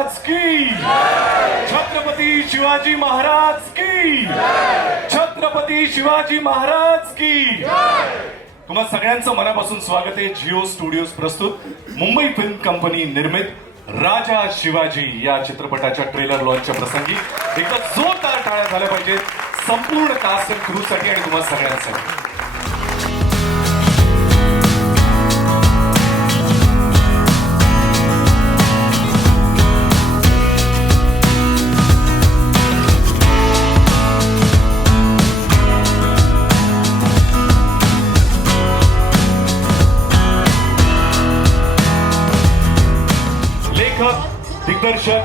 महाराज की, छत्रपती शिवाजी महाराज की, छत्रपती शिवाजी महाराज की. तुम्हा सगळ्यांचं मनापासून स्वागत आहे. जिओ स्टुडिओज प्रस्तुत मुंबई फिल्म कंपनी निर्मित राजा शिवाजी या चित्रपटाच्या ट्रेलर लॉन्चच्या प्रसंगी एकदा जोरदार टाळ्या झाल्या पाहिजेत संपूर्ण कास्ट अँड क्रू साठी आणि तुम्हा सगळ्यांसाठी. दिग्दर्शक,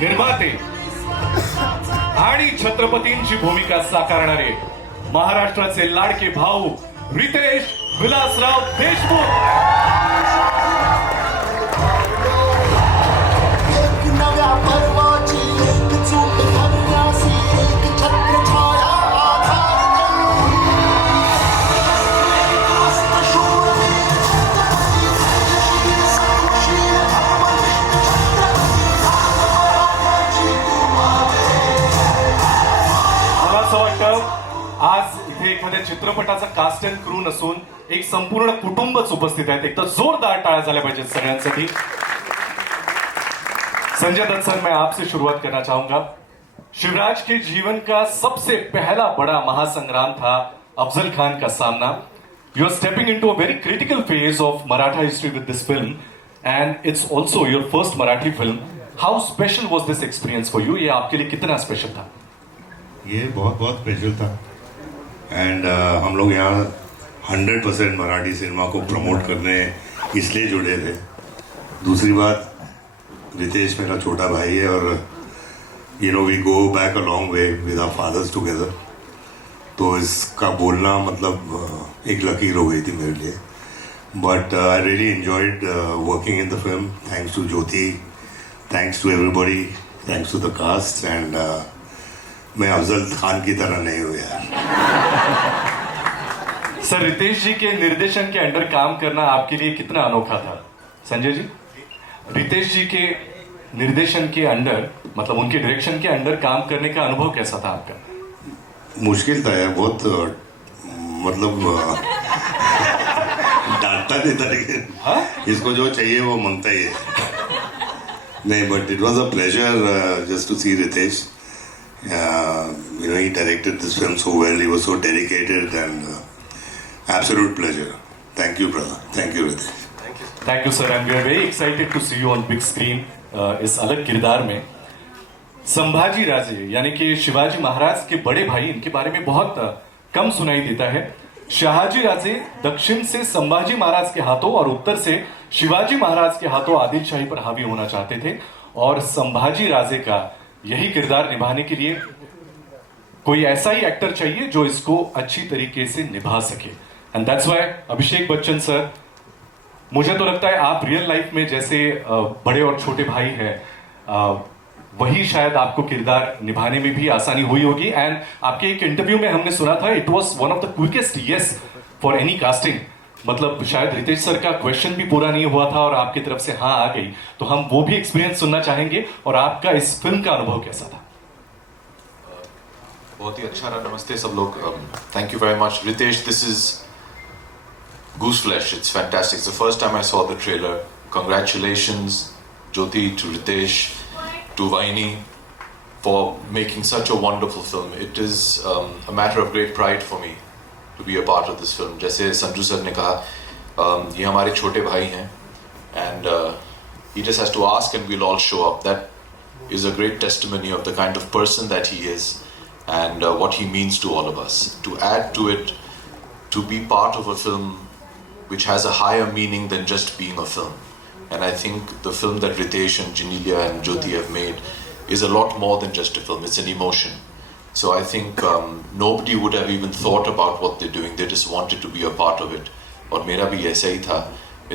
निर्माते आणि छत्रपतींची भूमिका साकारणारे महाराष्ट्राचे लाडके भाऊ रितेश विलासराव देशमुख. आज इथे एखाद्या चित्रपटाचा कास्ट अँड क्रू नसून एक संपूर्ण कुटुंबच उपस्थित आहेत. एक तर जोरदार टाळ्या झाल्या पाहिजेत सगळ्यांसाठी. संजय दत्त सर, मैं आपसे शुरुआत करना चाहूंगा. शिवराज के जीवन का सबसे पहला बड़ा महासंग्राम था अफजल खान का सामना. You are stepping into a very critical phase of Maratha history with this film and it's also your first Marathi film. How special was this experience for you? ये आपके लिए कितना स्पेशल था? ये बहुत बहुत स्पेशल था एंड हम लोग यहाँ 100% मराठी सिनेमा को प्रमोट करने इसलिए जुड़े थे. दूसरी बात, रितेश मेरा छोटा भाई है और you know we go back a long way with our fathers together. तो इसका बोलना मतलब एक लकीर हो गई थी मेरे लिए. But I really enjoyed working in the film. Thanks to Jyoti, thanks to everybody, thanks to the cast. And मैं अफजल खान की तरह नहीं हूं यार. सर, रितेश जी के निर्देशन के अंडर काम करना आपके लिए कितना अनोखा था? संजय जी, रितेश जी के निर्देशन के अंडर मतलब उनके डायरेक्शन के अंडर काम करने का अनुभव कैसा था आपका? मुश्किल था यार बहुत. मतलब डांटता देता लेकिन इसको जो चाहिए वो मांगता ही है. नहीं, but it was a pleasure just to see Riteish. You know, he directed this film so well. He was so dedicated and absolute pleasure. Thank you, brother. Thank you, Ritesh. Thank you, sir. And we are very excited to see you on big screen. इस अलग किरदार में संभाजी राजे यानी कि शिवाजी महाराज के बड़े भाई, इनके बारे में बहुत कम सुनाई देता है. शहाजी राजे दक्षिण से संभाजी महाराज के हाथों और उत्तर से शिवाजी महाराज के हाथों आदिल शाही पर हावी होना चाहते थे. और संभाजी राजे का यही किरदार निभाने के लिए कोई ऐसा ही एक्टर चाहिए जो इसको अच्छी तरीके से निभा सके. एंड दैट्स व्हाई अभिषेक बच्चन सर, मुझे तो लगता है आप रियल लाइफ में जैसे बड़े और छोटे भाई हैं, वही शायद आपको किरदार निभाने में भी आसानी हुई होगी. एंड आपके एक इंटरव्यू में हमने सुना था it was one of the quickest yes for any casting. मतलब शायद रितेश सर का क्वेश्चन भी पूरा नहीं हुआ था और आपकी तरफ से हाँ आ गई. तो हम वो भी एक्सपीरियंस सुनना चाहेंगे. और आपका इस फिल्म का अनुभव कैसा था? बहुत ही अच्छा रहा. नमस्ते सब लोग. Thank you very much Ritesh. This is goose flash. It's fantastic. It's the first time I saw the trailer. Congratulations Jyoti, to Ritesh, to Vaini for making such a wonderful film. It is a matter of great pride for me to be a part of this film. जैसे Sanju sir ने कहा, ये हमारे छोटे भाई हैं and he just has to ask and we'll all show up. That is a great testimony of the kind of person that he is and what he means to all of us. To add to it, to be part of a film which has a higher meaning than just being a film. And I think the film that Ritesh and Janelia and Jyoti have made is a lot more than just a film. It's an emotion. So I think nobody would have even thought about what they're doing. They just wanted to be a part of it. और मेरा भी ऐसा ही था.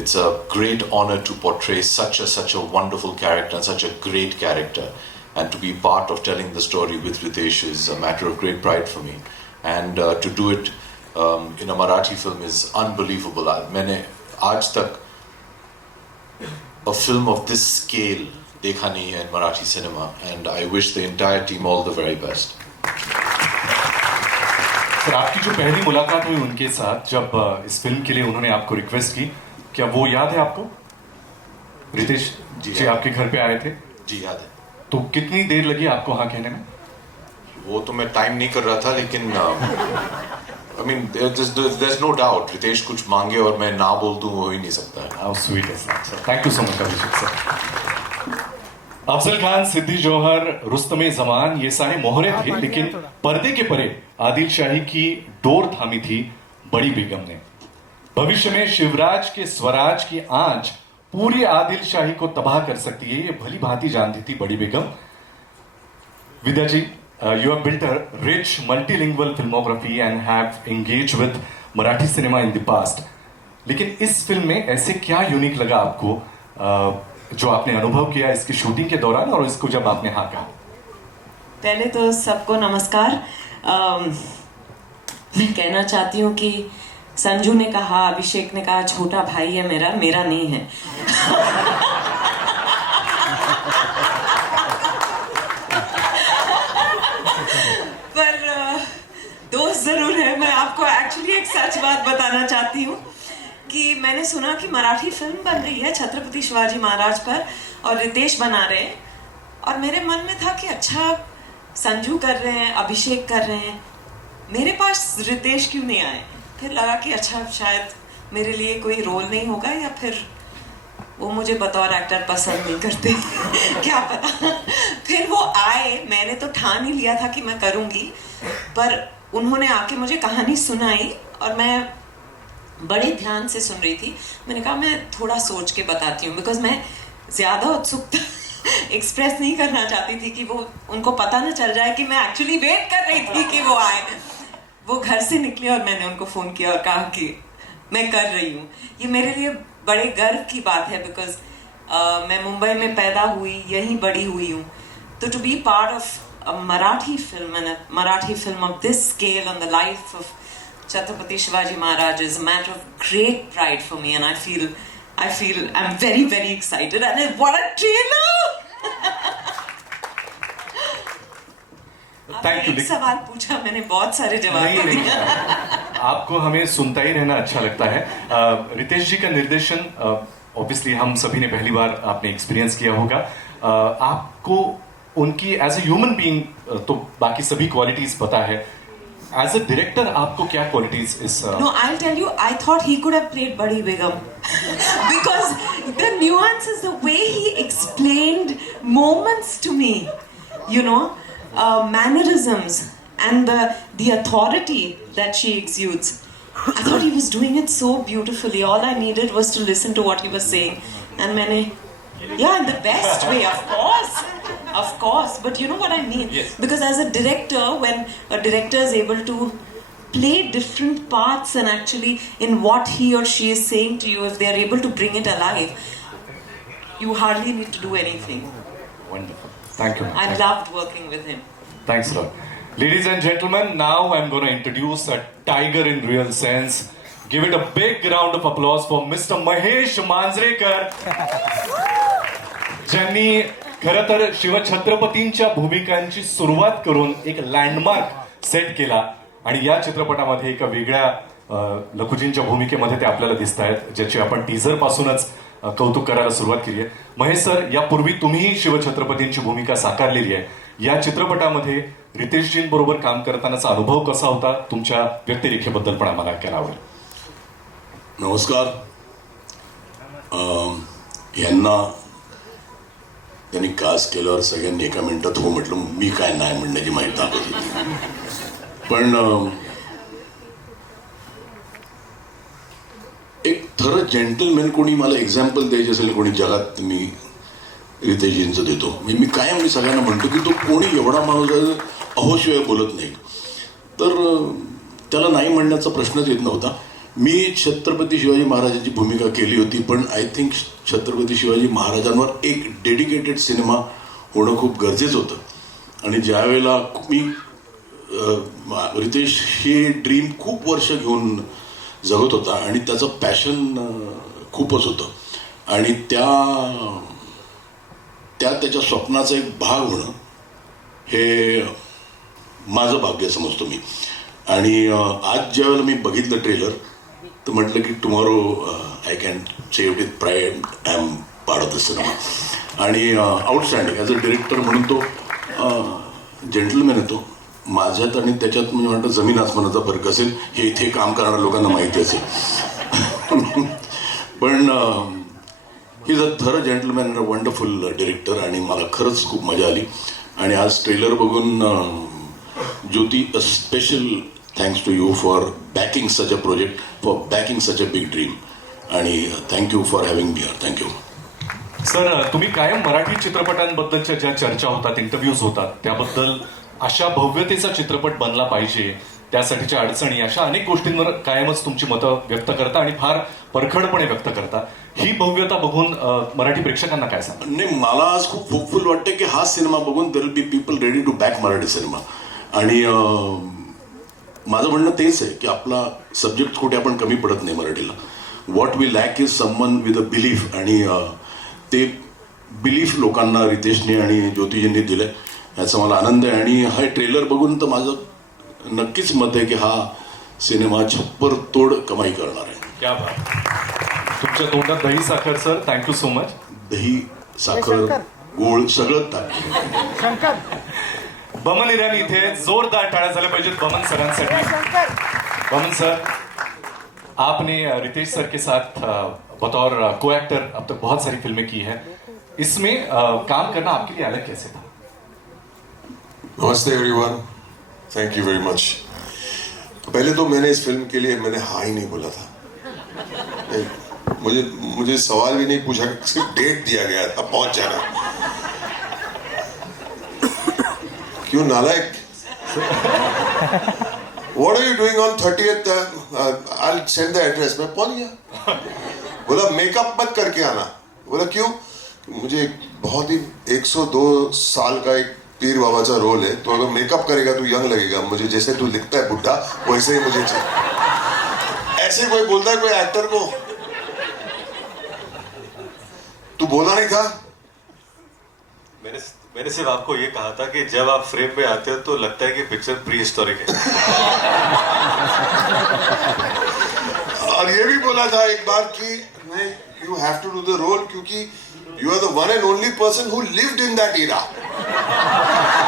It's a great honor to portray such a wonderful character and such a great character, and to be part of telling the story with Ritesh is a matter of great pride for me. And to do it in a Marathi film is unbelievable. मैंने आज तक a film of this scale Dekhani and Marathi cinema, and I wish the entire team all the very best. Sir, आपकी जो पहली मुलाकात हुई उनके साथ जब इस फिल्म के लिए उन्होंने आपको रिक्वेस्ट की, क्या वो याद है आपको? रितेश जी आपके घर पे आए थे? जी याद है. तो कितनी देर लगी आपको हाँ कहने में? वो तो मैं टाइम नहीं कर रहा था, लेकिन I mean there's no doubt Riteish कुछ मांगे और मैं ना बोल दूं, वो हो ही नहीं सकता है. How sweet is that, sir? Thank you so much, Abhishek sir. Afzal Khan, Siddi Jauhar, Rustame Zaman, ये सारे मोहरे थे, लेकिन पर्दे के परे आदिल शाही की डोर थामी थी बड़ी बेगम ने. भविष्य में शिवराज के स्वराज की आंच पूरी आदिल शाही को तबाह कर सकती है, ये भली भांति जानती थी बड़ी बेगम. विद्या जी, you have built a rich multilingual filmography and have engaged with Marathi cinema in the past. लेकिन इस फिल्म में ऐसे क्या यूनिक लगा आपको जो आपने अनुभव किया इसकी शूटिंग के दौरान और इसको जब आपने हाँ कहा? पहले तो सबको नमस्कार. मैं कहना चाहती हूँ कि संजू ने कहा, अभिषेक ने कहा छोटा भाई है मेरा नहीं है. पर दोस्त जरूर है. मैं आपको एक्चुअली एक सच बात बताना चाहती हूँ कि मैंने सुना कि मराठी फिल्म बन रही है छत्रपति शिवाजी महाराज पर और रितेश बना रहे हैं, और मेरे मन में था कि अच्छा संजू कर रहे हैं, अभिषेक कर रहे हैं, मेरे पास रितेश क्यों नहीं आए. फिर लगा कि अच्छा शायद मेरे लिए कोई रोल नहीं होगा, या फिर वो मुझे बतौर एक्टर पसंद नहीं करते. क्या पता. फिर वो आए, मैंने तो ठान ही लिया था कि मैं करूँगी, पर उन्होंने आके मुझे कहानी सुनाई और मैं बड़े ध्यान से सुन रही थी. मैंने कहा मैं थोड़ा सोच के बताती हूँ, बिकॉज मैं ज़्यादा उत्सुकता एक्सप्रेस नहीं करना चाहती थी कि वो उनको पता ना चल जाए कि मैं एक्चुअली वेट कर रही थी कि वो आए. वो घर से निकले और मैंने उनको फ़ोन किया और कहा कि मैं कर रही हूँ. ये मेरे लिए बड़े गर्व की बात है, बिकॉज मैं मुंबई में पैदा हुई, यहीं बड़ी हुई हूँ. तो to be part of a Marathi film and a Marathi film of this scale on the life of Chhatrapati Shivaji Maharaj is a matter of great pride for me, and I feel I'm very, very excited. And what a trailer! Thank you. एक सवाल पूछा मैंने, बहुत सारे जवाब दिए. आपको हमें सुनता ही रहना अच्छा लगता है. रितेश जी का निर्देशन ऑब्वियसली हम सभी ने पहली बार आपने एक्सपीरियंस किया होगा. आपको उनकी एज ए ह्यूमन बीइंग तो बाकी सभी क्वालिटीज पता है. As a director, आपको क्या qualities is? No, I'll tell you. I thought he could have played Badi Begum because the nuances, the way he explained moments to me, you know, mannerisms and the authority that she exudes. I thought he was doing it so beautifully. All I needed was to listen to what he was saying, and Maine, yeah, in the best way, of course. But you know what I mean? Yes. Because as a director, when a director is able to play different parts and actually in what he or she is saying to you, if they are able to bring it alive, you hardly need to do anything. Wonderful. Thank you. I loved working with him. Thanks a lot. Ladies and gentlemen, now I'm going to introduce a tiger in real sense. Give it a big round of applause for Mr. Mahesh Manjrekar. ज्यांनी खरं तर शिवछत्रपतींच्या भूमिकांची सुरुवात करून एक landmark set केला, आणि या चित्रपटामध्ये एका वेगळ्या लखुजींच्या भूमिकेमध्ये ते आपल्याला दिसत आहेत, ज्याची आपण टीझर पासूनच कौतुक करायला सुरुवात केली आहे. महेश सर, यापूर्वी तुम्ही शिवछत्रपतींची भूमिका साकारलेली आहे. या चित्रपटामध्ये रितेशजींबरोबर काम करतानाचा अनुभव कसा होता? तुमच्या व्यक्तिरेखेबद्दल पण आम्हाला ऐकायला आवडेल. नमस्कार. यांना त्यांनी कास्ट केल्यावर सगळ्यांनी एका मिनिटात हो म्हटलं. मी काय नाही म्हणण्याची माहिती दाखवत होती. पण एक खरं जेंटलमॅन कोणी मला एक्झाम्पल द्यायचे असेल कोणी जगात, मी रितेशजींचं देतो. मी कायम मी सगळ्यांना म्हणतो की तो कोणी एवढा माणूस आहे अहोशिवाय बोलत नाही, तर त्याला नाही म्हणण्याचा प्रश्नच येत नव्हता. मी छत्रपती शिवाजी महाराजांची भूमिका केली होती, पण आय थिंक छत्रपती शिवाजी महाराजांवर एक डेडिकेटेड सिनेमा होणं खूप गरजेचं होतं. आणि ज्या वेळेला मी रितेश हे ड्रीम खूप वर्ष घेऊन जगत होता आणि त्याचं पॅशन खूपच होतं, आणि त्याच्या स्वप्नाचा एक भाग होणं हे माझं भाग्य समजतो मी. आणि आज ज्या वेळेला मी बघितलं ट्रेलर तर म्हटलं की tomorrow I can say with pride I am part of the cinema. आणि आउटस्टँडिंग ॲज अ डिरेक्टर म्हणून तो जेंटलमॅन येतो. माझ्यात आणि त्याच्यात म्हणजे म्हणतो जमीन आसमानाचा फरक असेल हे इथे काम करणाऱ्या लोकांना माहिती असेल. पण ही इज अ थर जेंटलमॅन अ वंडरफुल डिरेक्टर आणि मला खरंच खूप मजा आली. आणि आज ट्रेलर बघून Jyoti a special thanks to you for backing such a project, for backing such a big dream. आणि thank you for having me here. Thank you. Sir, तुम्ही कायम मराठी चित्रपटांबद्दलच्या ज्या चर्चा होतात, इंटरव्ह्यूज होतात, त्याबद्दल अशा भव्यतेचा चित्रपट बनला पाहिजे, त्यासाठीच्या अडचणी, अशा अनेक गोष्टींवर कायमच तुमची मतं व्यक्त करता आणि फार परखडपणे व्यक्त करता. ही भव्यता बघून मराठी प्रेक्षकांना काय सांगा? नाही, मला आज खूप होपफुल वाटतं की हा सिनेमा बघून there will be people ready to back Marathi cinema. आणि माझं म्हणणं तेच आहे की आपला सब्जेक्ट कुठे आपण कमी पडत नाही मराठीला. What we lack is someone with a belief. आणि ते बिलीफ लोकांना रितेशने आणि ज्योतिजींनी दिलं याचा मला आनंद आहे. आणि हा ट्रेलर बघून तर माझं नक्कीच मत आहे की हा सिनेमा छप्पर तोड कमाई करणार आहे. क्या बात. तुमच्या तोंडात दही साखर सर. Thank you so much. दही साखर गोळ सगळं टाक. बमन इराणी इथे जोरदार टाळ्या झाल्या पाहिजेत बमन सरांसाठी. बमन सर, आपने रितेश सर के साथ बतौर को एक्टर अब तक बहुत सारी फिल्में की है. इसमें काम करना आपके लिए अलग कैसे था? नमस्ते everyone, thank you very much. पहले तो मैंने इस फिल्म के लिए मैंने हाँ ही नहीं बोला था. मुझे सवाल भी नहीं पूछा, सिर्फ डेट दिया गया था, पहुंच जाना. क्यों नालायक? What are you doing on 30th? I'll send the address. मैं पहुंच गया. बोला मेकअप मत करके आना. बोला क्यों? मुझे बहुत ही 102 साल का एक पीर बाबा का रोल है, तो अगर मेकअप करेगा तो यंग लगेगा. मुझे जैसे तू दिखता है बुढ़ा वैसे ही मुझे चाहिए. ऐसे कोई बोलता है कोई एक्टर को? तू बोला नहीं था? मैंने सिर्फ आपको ये कहा था कि जब आप फ्रेम पे आते हो तो लगता है कि पिक्चर प्री हिस्टोरिक है. और ये भी बोला था एक बार कि नहीं, you have to do the role क्योंकि you are the one and only person who lived in that era.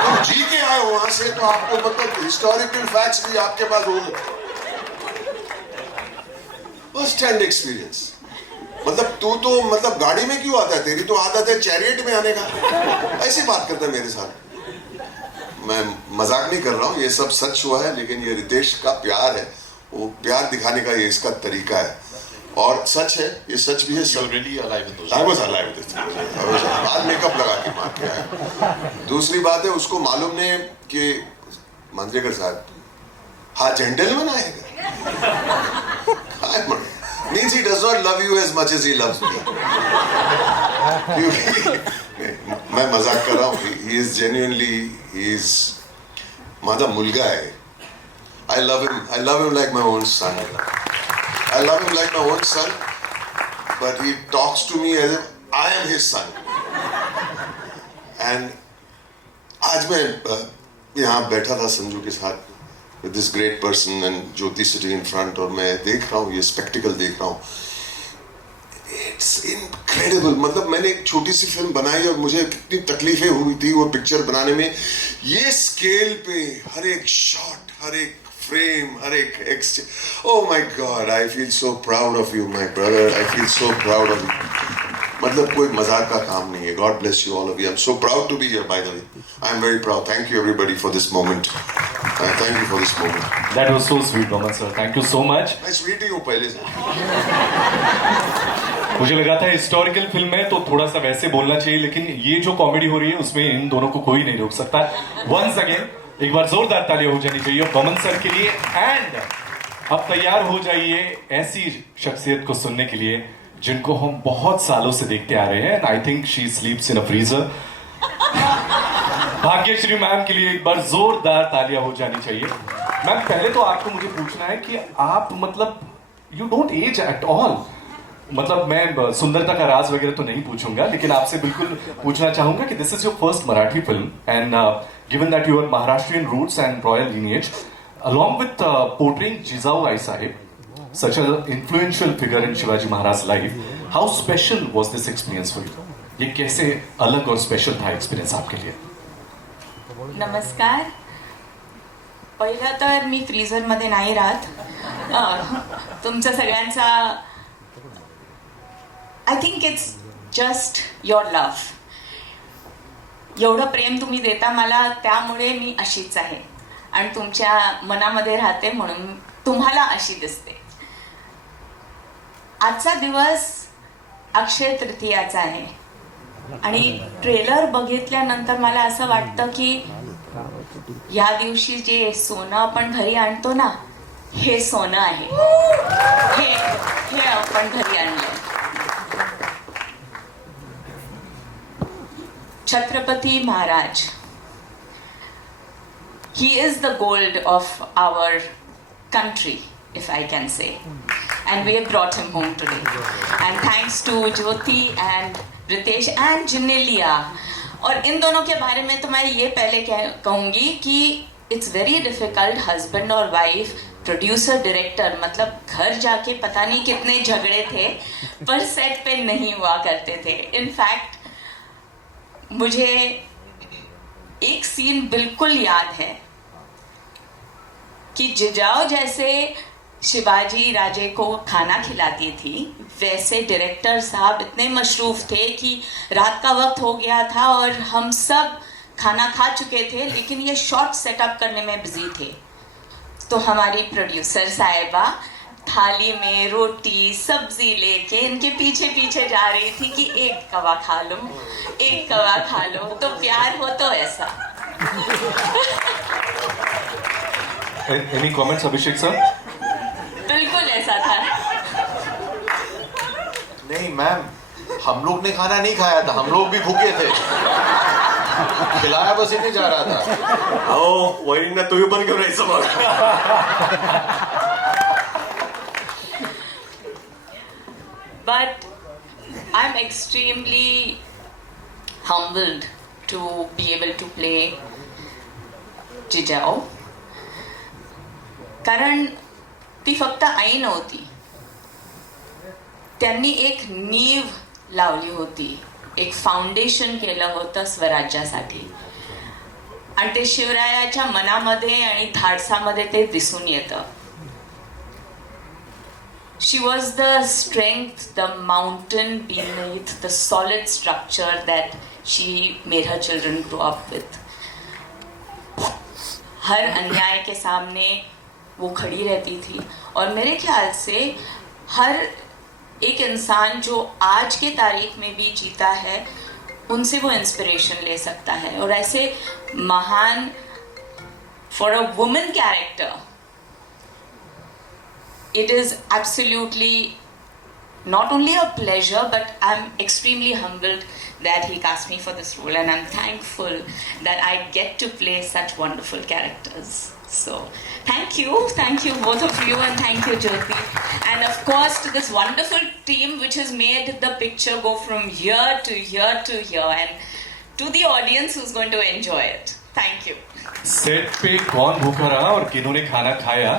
तुम जी के आए हो वहां से, तो आपको मतलब हिस्टोरिकल फैक्ट्स भी आपके पास होंगे. First hand experience. मतलब तू तो मतलब गाड़ी में क्यों आता है? तेरी तो आदत है चैरियट में आने का. ऐसी बात करता है मेरे साथ. मैं मजाक नहीं कर रहा हूँ, ये सब सच हुआ है. लेकिन ये रितेश का प्यार है, वो प्यार दिखाने का ये इसका तरीका है. और सच है, ये सच भी है. Really alive in those. I was alive with it. बाद मेकअप लगा के मार के आया. दूसरी बात है, उसको मालूम नहीं कि मंत्रेकर साहब हाँ जेंटलमैन आएगा. Means he does not love you as much as he loves me. मैं मजाक कर रहा हूँ. He is genuinely, he is माझा मुलगा है. I love him like my own son. I love him like my own son, but he talks to me as if I am his son. And आज मैं यहाँ बैठा था संजू के साथ with this great person and Jyoti sitting in front, और मैं देख रहा हूँ ये spectacle देख रहा हूँ. It's incredible. मतलब मैंने एक छोटी सी फिल्म बनाई और मुझे कितनी तकलीफें हुई थी वो पिक्चर बनाने में. ये स्केल पे हर एक शॉट, हर एक frame, हर एक oh my God, I feel so proud of you, my brother. I feel so proud of you. मतलब कोई मजाक का काम नहीं है. God bless you all of you. I'm so proud to be here, by the way. I'm very proud. Thank you everybody for this moment. Thank you for this moment. That was so sweet, Bhaman sir. Thank you so much. मैं sweet ही हूँ पहले से. मुझे लगा था historical film है तो थोड़ा सा वैसे बोलना चाहिए, लेकिन ये जो कॉमेडी हो रही है उसमें इन दोनों को कोई नहीं रोक सकता. वंस अगेन एक बार जोरदार तालियां हो जानी चाहिए बमन सर के लिए. एंड अब तैयार हो जाइए ऐसी शख्सियत को सुनने के लिए जिनको हम बहुत सालों से देखते आ रहे हैं. I think she sleeps in a freezer. Bhagyashree ma'am के लिए एक बार जोरदार तालियां हो जानी चाहिए. मैम, पहले तो आपको मुझे पूछना है कि आप मतलब you don't age at all. मतलब मैं सुंदरता का राज वगैरह तो नहीं पूछूंगा, लेकिन आपसे बिल्कुल पूछना चाहूंगा कि this is your first Marathi film and given that you are Maharashtrian roots and royal lineage, along with portraying Jijau Rai Sahib, such an influential figure in Shivaji Maharaj's life, how special was this experience for you? ये कैसे अलग और special था experience आपके लिए? नमस्कार. पहिलं तर मी फ्रीझरमध्ये नाही राहत. तुमच्या सगळ्यांचा I think it's just your love. एवढं प्रेम तुम्ही देता मला, त्यामुळे मी अशीच आहे आणि तुमच्या मनामध्ये राहते म्हणून तुम्हाला अशी दिसते. आजचा दिवस अक्षय तृतीयाचा आहे आणि ट्रेलर बघितल्यानंतर मला असं वाटतं की या दिवशी जे सोनं आपण घरी आणतो ना, हे सोनं आहे. हे आपण घरी आणलंय. Chhatrapati Maharaj, he is the gold of our country, if I can say, and we have brought him home today, and thanks to Jyoti and Ritesh and Genelia. और इन दोनों के बारे में तो मैं ये पहले कहूँगी कि इट्स वेरी डिफिकल्ट, हस्बैंड और वाइफ, प्रोड्यूसर डायरेक्टर, मतलब घर जाके पता नहीं कितने झगड़े थे पर सेट पे नहीं हुआ करते थे. इनफैक्ट मुझे एक सीन बिल्कुल याद है कि जिजाऊ जैसे शिवाजी राजे को खाना खिलाती थी, वैसे डायरेक्टर साहब इतने मशरूफ थे कि रात का वक्त हो गया था और हम सब खाना खा चुके थे, लेकिन ये शॉट सेटअप करने में बिजी थे. तो हमारी प्रोड्यूसर साहिबा थाली में रोटी सब्जी लेके इनके पीछे पीछे जा रही थी कि एक कवा खा लो, एक कवा खा लो. तो प्यार हो तो ऐसा. एनी कमेंट्स अभिषेक सर? बिल्कुल ऐसा था. नहीं मैम, हम लोग ने खाना नहीं खाया था, हम लोग भी भूखे थे. खिलाया बस ही नहीं जा रहा था. अहो वहिनींना तुम्ही पण घेऊन यायचं मग. But I'm extremely humbled to be able to play Jijau. कारण ती फक्त आई नव्हती, त्यांनी एक नीव लावली होती, एक फाउंडेशन केलं होतं स्वराज्यासाठी आणि ते शिवरायाच्या मनामध्ये आणि धाडसामध्ये ते दिसून येतं. She was the strength, the mountain beneath the solid structure that she made her children grow up with. हर अन्याय के सामने वो खड़ी रहती थी और मेरे ख्याल से हर एक इंसान जो आज के तारीख में भी जीता है, उनसे वो इंस्पिरेशन ले सकता है. और ऐसे महान, for a woman character, it is absolutely not only a pleasure, but I'm extremely humbled that he cast me for this role, and I'm thankful that I get to play such wonderful characters. So thank you both of you, and thank you Jyoti, and of course to this wonderful team which has made the picture go from here to here to here, and to the audience who's going to enjoy it. Thank you. Set पे कौन भूखा रहा और किन्होंने खाना खाया,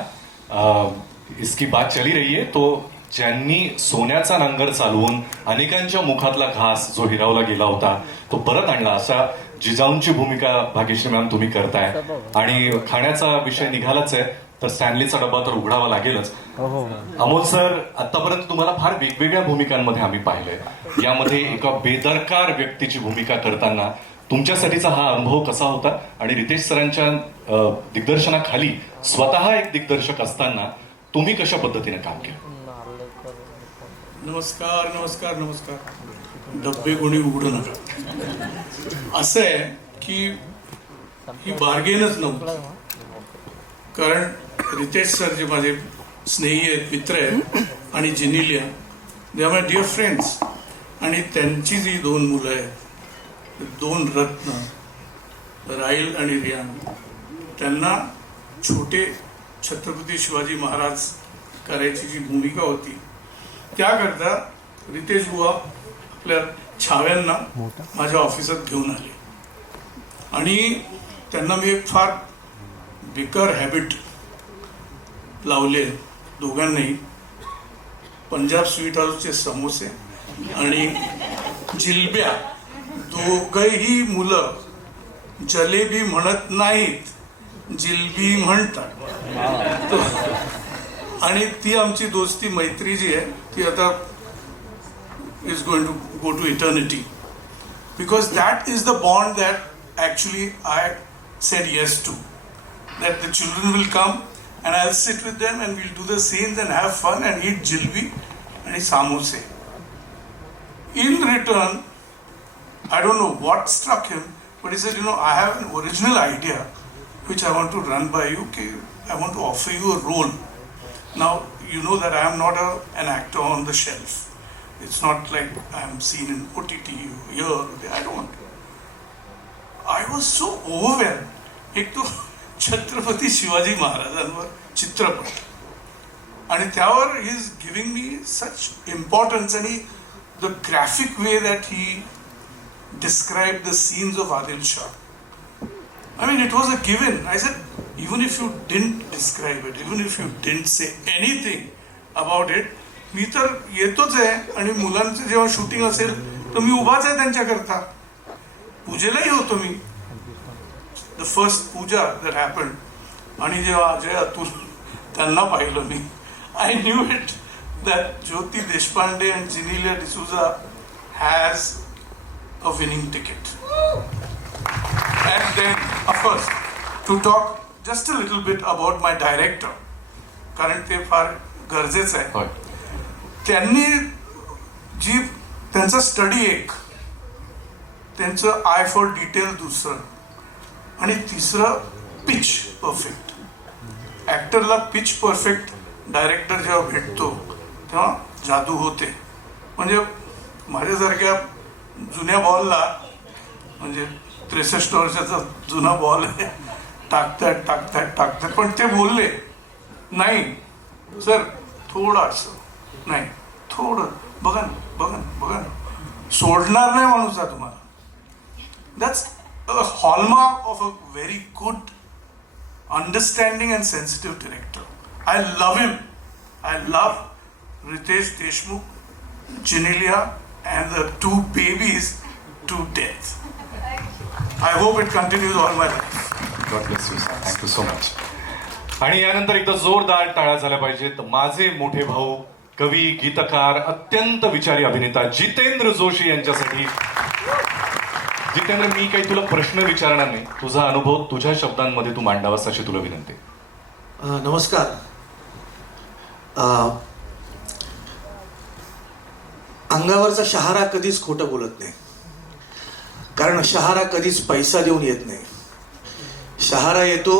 इसकी बात चली रही आहे. तो ज्यांनी सोन्याचा नांगर चालवून अनेकांच्या मुखातला घास जो हिरावला गेला होता तो परत आणला, अशा जिजाऊंची भूमिका भाग्यश्री मॅम तुम्ही करताय. आणि खाण्याचा विषय निघालाच आहे तर स्टॅनलीचा डब्बा तर उघडावा लागेलच. अमोल सर, आतापर्यंत तुम्हाला फार वेगवेगळ्या भूमिकांमध्ये आम्ही पाहिलंय. यामध्ये एका बेदरकार व्यक्तीची भूमिका करताना तुमच्यासाठीचा हा अनुभव कसा होता आणि रितेश सरांच्या दिग्दर्शनाखाली स्वतः एक दिग्दर्शक असताना तुम्ही कशा पद्धतीने काम केलं? नमस्कार नमस्कार नमस्कार. डब्बे कोणी उघडू नका. असं आहे की ही बार्गेनच नव्हती, कारण रितेश सर जे माझे स्नेही आहेत, मित्र आहेत, आणि Genelia, they are my dear friends. आणि त्यांची जी दोन मुलं आहेत, दोन रत्न, राहिल आणि रियान, त्यांना छोटे छत्रपती शिवाजी महाराज करायची जी भूमिका होती, त्याकरता रितेश बुवा आपल्या छाव्यांना माझ्या ऑफिसात घेऊन आले आणि त्यांना मी एक फार बेकार हॅबिट लावले दोघांनाही. पंजाब स्वीट हाऊसचे समोसे आणि जिलब्या. दोघंही मुलं जलेबी म्हणत नाहीत, जिलबी म्हणतात. आणि ती आमची दोस्ती मैत्री जी आहे ती आता is going to go to eternity, because that is the bond that actually I said yes to, that the children will come and I'll sit with them and we'll do the scenes and have fun and eat jilbi and samose. In return, I don't know what struck him, but he said, I have an original idea which I want to run by you. Okay, I want to offer you a role. Now you know that I am not an actor on the shelf. It's not like I'm seen in OTT here or there. I don't. I was so overwhelmed. एक तो छत्रपती शिवाजी महाराजांवर चित्रपट आणि त्यावर he is giving me such importance आणि the graphic way that he describe the scenes of Adil Shah. I mean, it was a given. I said, even if you didn't describe it, even if you didn't say anything about it, मी तर येतोच आहे आणि मुलांचं जेव्हा shooting असेल तर मी उभाच आहे त्यांच्याकरता. पूजेलाही होतो मी. The first puja that happen आणि जेव्हा अजय अतुल त्यांना पाहिलं मी, I knew it that Jyoti Deshpande and Genelia D'Souza has a winning ticket. And then of course to talk just a little bit about my director, कारण ते फार गरजेचं आहे. त्यांनी जी त्यांचा स्टडी एक, त्यांचं आय फॉर डिटेल दुसरं आणि तिसरं पिच परफेक्ट. ॲक्टरला पिच परफेक्ट डायरेक्टर जेव्हा भेटतो तेव्हा जादू होते. म्हणजे माझ्यासारख्या जुन्या बॉलला, म्हणजे 63 वर्षाचा जुना बॉल आहे, टाकतात पण ते बोलले नाही सर थोडंसं नाही, थोडं बघा ना, सोडणार नाही माणूस आहे तुम्हाला. That's a hallmark of a very good understanding and sensitive director. I love him. I love Ritesh Deshmukh, Genelia and the 2 babies to death. I hope it continues all my life. God bless you sir. Thank you so much. आणि यानंतर एकदा जोरदार टाळ्या झाल्या पाहिजेत माझे मोठे भाऊ, कवी, गीतकार, अत्यंत विचारी अभिनेता जितेंद्र जोशी यांच्यासाठी. जितेंद्र, मी काही तुला प्रश्न विचारणार नाही, तुझा अनुभव तुझ्या शब्दांमध्ये तू मांडावास अशी तुला विनंती. नमस्कार. अंगावरचा शहारा कधीच खोटं बोलत नाही, कारण शहारा कधीच पैसा देऊन येत नाही. शहारा येतो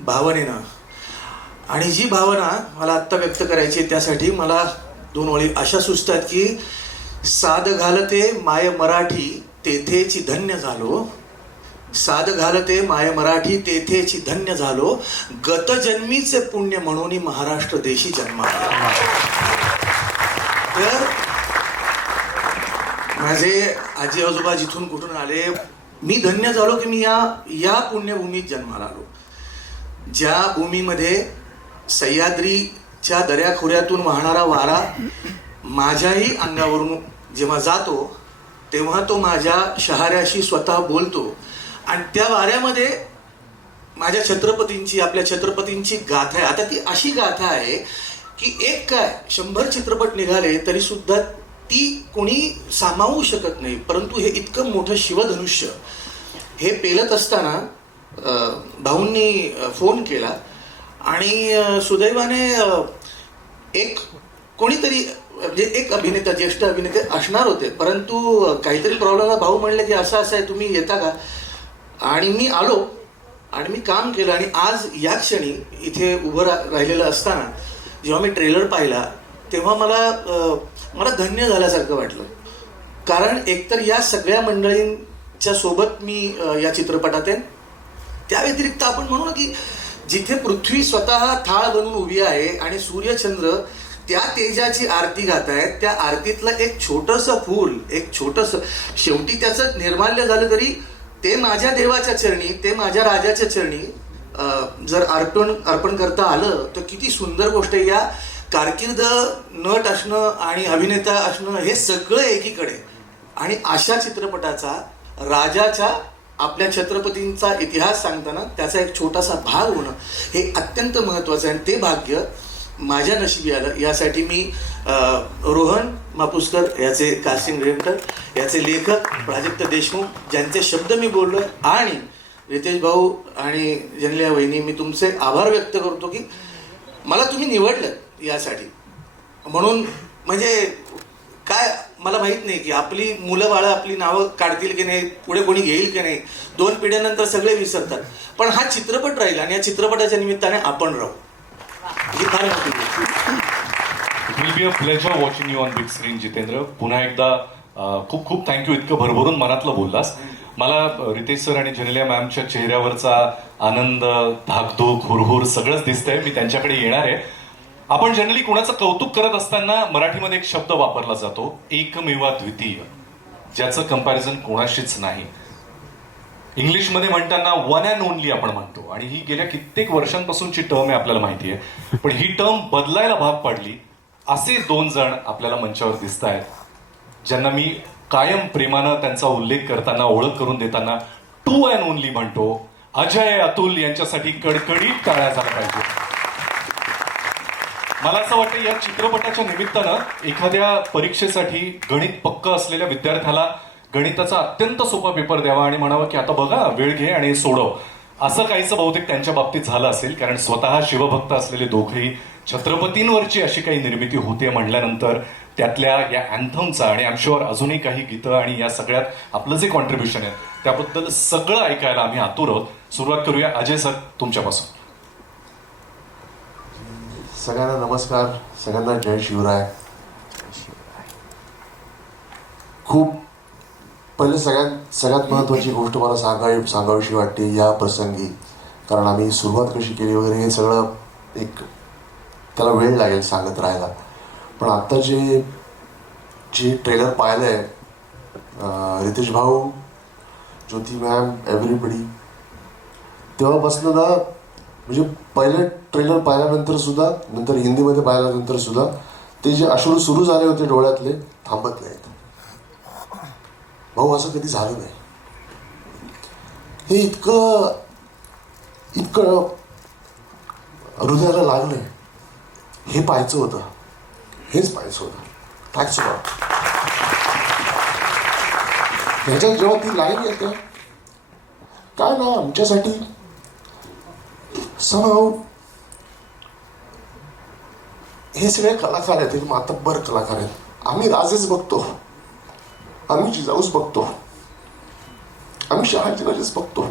भावनेनं, आणि जी भावना मला आत्ता व्यक्त करायची आहे त्यासाठी मला 2 ओळी अशा सुचतात की, साद घालते माय मराठी तेथेची धन्य झालो, साद घालते माय मराठी तेथेची धन्य झालो, गतजन्मीचे पुण्य म्हणून महाराष्ट्र देशी जन्माला. तर माझे आजी आजोबा जिथून कुठून आले, मी धन्य झालो की मी या पुण्यभूमीत जन्माला आलो, ज्या भूमीमध्ये सह्याद्रीच्या दऱ्याखोऱ्यातून वाहणारा वारा माझ्याही अंगावरून जेव्हा जातो तेव्हा तो माझ्या शहाऱ्याशी स्वतः बोलतो. आणि त्या वाऱ्यामध्ये माझ्या छत्रपतींची, आपल्या छत्रपतींची गाथा आहे. आता ती अशी गाथा आहे की एक काय 100 चित्रपट निघाले तरी सुद्धा ती कोणी सामावू शकत नाही. परंतु हे इतकं मोठं शिवधनुष्य हे पेलत असताना भाऊंनी फोन केला आणि सुदैवाने एक कोणीतरी, म्हणजे एक अभिनेता, ज्येष्ठ अभिनेते असणार होते, परंतु काहीतरी प्रॉब्लेम. भाऊ म्हणले की असं आहे, तुम्ही येता का? आणि मी आलो आणि मी काम केलं. आणि आज या क्षणी इथे उभं राहिलेलं असताना जेव्हा मी ट्रेलर पाहिला तेव्हा मला धन्य झाल्यासारखं वाटलं. कारण एकतर या सगळ्या मंडळींच्या सोबत मी या चित्रपटात आहे. त्या व्यतिरिक्त आपण म्हणू ना की जिथे पृथ्वी स्वतः थाळ बनून उभी आहे आणि सूर्यचंद्र त्या तेजाची आरती गातायत. त्या आरतीतलं एक छोटंसं फूल, एक छोटंसं, शेवटी त्याचं निर्माल्य झालं तरी ते माझ्या देवाच्या चरणी, ते माझ्या राजाच्या चरणी जर अर्पण करता आलं तर किती सुंदर गोष्ट आहे. या कारकीर्द नट असणं आणि अभिनेता असणं हे सगळं एकीकडे, आणि अशा चित्रपटाचा राजाच्या, आपल्या छत्रपतींचा इतिहास सांगताना त्याचा एक छोटासा भाग होणं हे अत्यंत महत्त्वाचं आहे. आणि ते भाग्य माझ्या नशिबी आलं. यासाठी मी रोहन मापुसकर याचे कास्टिंग डिरेक्टर, याचे लेखक प्राजक्त देशमुख, ज्यांचे शब्द मी बोललो, आणि रितेश भाऊ आणि जनलिया वहिनी, मी तुमचे आभार व्यक्त करतो की मला तुम्ही निवडलं यासाठी. म्हणून म्हणजे काय मला माहित नाही की आपली मुलं बाळं आपली नावं काढतील की नाही, पुढे कोणी घेईल की नाही, 2 पिढ्यानंतर सगळे विसरतात, पण हा चित्रपट राहील आणि या चित्रपटाच्या निमित्ताने आपण राहू. ही फार मोठी गोष्ट. It will be a pleasure watching you on big screen. Jitendra, पुन्हा एकदा खूप खूप थँक्यू, इतकं भरभरून मनातलं बोललास. मला रितेश सर आणि जेनेलिया मॅमच्या चेहऱ्यावरचा आनंद, धाकधूक, हुरहुर सगळंच दिसतंय. मी त्यांच्याकडे येणार आहे. आपण जनरली कुणाचं कौतुक करत असताना मराठीमध्ये एक शब्द वापरला जातो, एकमेवा द्वितीय, ज्याचं कंपॅरिझन कोणाशीच नाही. इंग्लिशमध्ये म्हणताना वन अँड ओनली आपण म्हणतो, आणि ही गेल्या कित्येक वर्षांपासूनची टर्म आहे, आपल्याला माहिती आहे. पण ही टर्म बदलायला भाग पाडली. असे 2 जण आपल्याला मंचावर दिसत आहेत, ज्यांना मी कायम प्रेमानं त्यांचा उल्लेख करताना, ओळख करून देताना टू अँड ओनली म्हणतो. अजय, अतुल यांच्यासाठी कडकडीत टाळ्या झाल्या पाहिजे. मला असं वाटतं या चित्रपटाच्या निमित्तानं एखाद्या परीक्षेसाठी गणित पक्क असलेल्या विद्यार्थ्याला गणिताचा अत्यंत सोपा पेपर द्यावा आणि म्हणावं की आता बघा, वेळ घे आणि सोडव, असं काहीसं बहुतेक त्यांच्या बाबतीत झालं असेल. कारण स्वतः शिवभक्त असलेले दोघेही छत्रपतींवरची अशी काही निर्मिती होते म्हणल्यानंतर त्यातल्या या अँथमचा, आणि आय एम शुअर अजूनही काही गीतं आणि या सगळ्यात आपलं जे कॉन्ट्रीब्युशन आहे त्याबद्दल सगळं ऐकायला आम्ही आतुर आहोत. सुरुवात करूया अजय सर तुमच्यापासून. सगळ्यांना नमस्कार, सगळ्यांना जय शिवराय. खूप पहिले सगळ्यात महत्त्वाची गोष्ट मला सांगावीशी वाटते या प्रसंगी, कारण आम्ही सुरुवात कशी केली वगैरे हे सगळं एक त्याला वेळ लागेल सांगत राहायला. पण आत्ता जे ट्रेलर पाहिलं आहे, रितेश भाऊ, ज्योती मॅम, एव्हरीबडी, तेव्हापासून ना, म्हणजे पहिले ट्रेलर पाहिल्यानंतर सुद्धा, नंतर हिंदीमध्ये पाहिल्यानंतर सुद्धा ते जे अश्रू सुरू झाले होते डोळ्यातले, थांबत नाहीत. भाऊ, असं कधी झालं नाही. हे इतकं हृदयाला लागलंय. हे पाहायचं होतं, हेच पाहायचं होतं. Thanks lot. ह्याच्यात जेव्हा ती लाईन येते, काय ना, आमच्यासाठी समहाऊ हे सगळे कलाकार आहेत, हे मातब्बर कलाकार आहेत. आम्ही राजेच बघतो, आम्ही जिजाऊच बघतो, आम्ही शहाजीराजेच बघतो.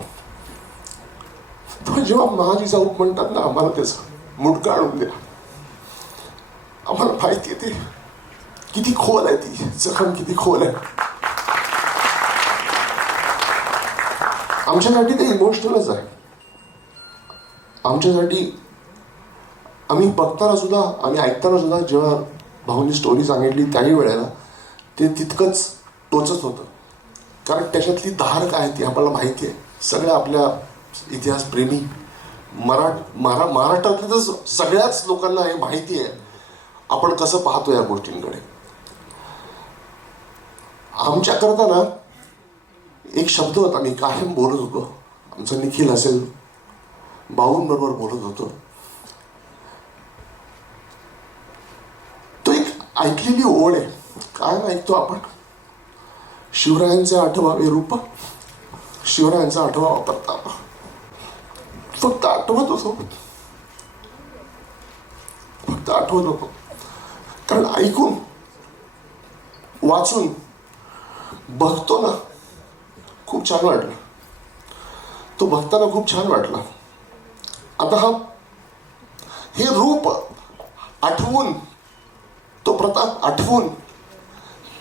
पण जेव्हा महाजिजाऊ म्हणतात ना, आम्हाला त्याचा मुडका आणून द्या. आम्हाला माहिती आहे ते किती खोल आहे, ती जखम किती खोल आहे. आमच्यासाठी ते इमोशनलच आहे. आमच्यासाठी आम्ही बघताना सुद्धा, आम्ही ऐकताना सुद्धा, जेव्हा भाऊनी स्टोरी सांगितली त्याही वेळेला ते तितकंच टोचत होतं. कारण त्याच्यातली धार काय ती आम्हाला माहिती आहे. सगळ्या आपल्या इतिहासप्रेमी महाराष्ट्रातल्या तर सगळ्याच लोकांना हे माहिती आहे आपण कसं पाहतो या गोष्टींकडे. आमच्याकरता ना एक शब्द होता, मी कायम बोलत होतो, आमचा निखिल असेल, भाऊंबरोबर बोलत होतो. तो एक ऐकलेली ओढ आहे. काय ऐकतो आपण? शिवरायांचे 8वे रूप, शिवरायांचा 8वा प्रताप. फक्त आठवत होतो, फक्त आठवत होतो. कारण ऐकून, वाचून, बघतो ना, खूप छान वाटलं. तो बघताना खूप छान वाटला. आता हे रूप आठवून, तो प्रताप आठवून,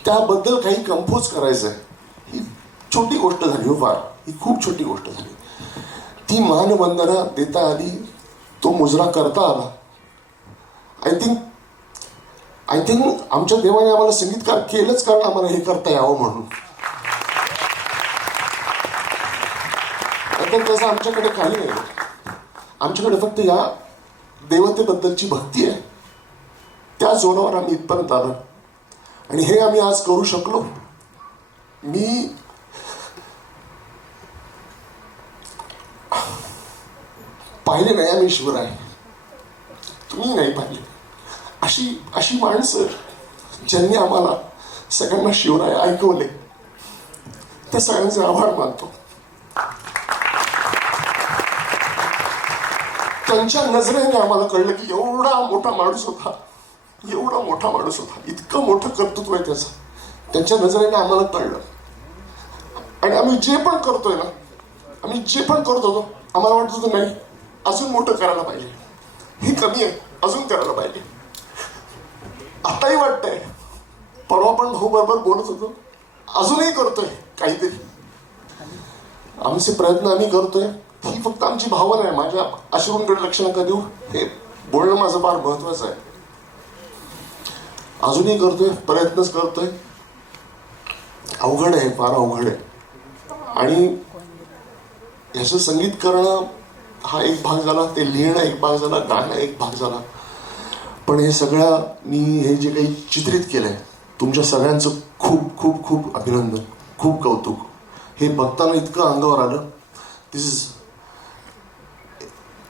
त्याबद्दल काही कंपोज करायचं आहे, ही छोटी गोष्ट झाली हो. फार ही खूप छोटी गोष्ट झाली. ती मानवंदना देता आली, तो मुजरा करता आला. आय थिंक आय थिंक आमच्या देवाने आम्हाला संगीतकार केलंच कारण आम्हाला हे करता यावं म्हणून. तर तसं आमच्याकडे काही नाही. आमच्याकडे फक्त या देवतेबद्दलची भक्ती आहे. त्या जोरावर आम्ही इथपर्यंत आलो आणि हे आम्ही आज करू शकलो. मी पाहिले नाही आम्ही शिवराय, तुम्ही नाही पाहिले. अशी अशी माणसं ज्यांनी आम्हाला सगळ्यांना शिवराय ऐकवले, त्या सगळ्यांचे आभार मानतो. त्यांच्या नजरेने आम्हाला कळलं की एवढा मोठा माणूस होता, एवढा मोठा माणूस होता, इतकं मोठं कर्तृत्व आहे त्याचं. त्यांच्या नजरेने आम्हाला कळलं. आणि आम्ही जे पण करतोय ना, आम्ही जे पण करत होतो, आम्हाला वाटत होतं नाही अजून मोठं करायला पाहिजे, हे कमी आहे, अजून करायला पाहिजे. आताही वाटतंय, परवा पण भाऊ बरोबर बोलत होतो, अजूनही करतोय काहीतरी. आमचे प्रयत्न आम्ही करतोय, ही फक्त आमची भावना आहे. माझ्या अश्रूंकडे लक्ष नका देऊ, हे बोलणं माझं फार महत्वाचं आहे. अजूनही करतोय, प्रयत्नच करतोय. अवघड आहे, फार अवघड आहे. आणि याचं संगीत करणं हा एक भाग झाला, ते लिहिणं एक भाग झाला, गाणं एक भाग झाला. पण हे सगळं मी हे जे काही चित्रित केलंय, तुमच्या सगळ्यांचं खूप खूप खूप अभिनंदन, खूप कौतुक. हे बघताना इतकं अंगावर आलं. दिस इज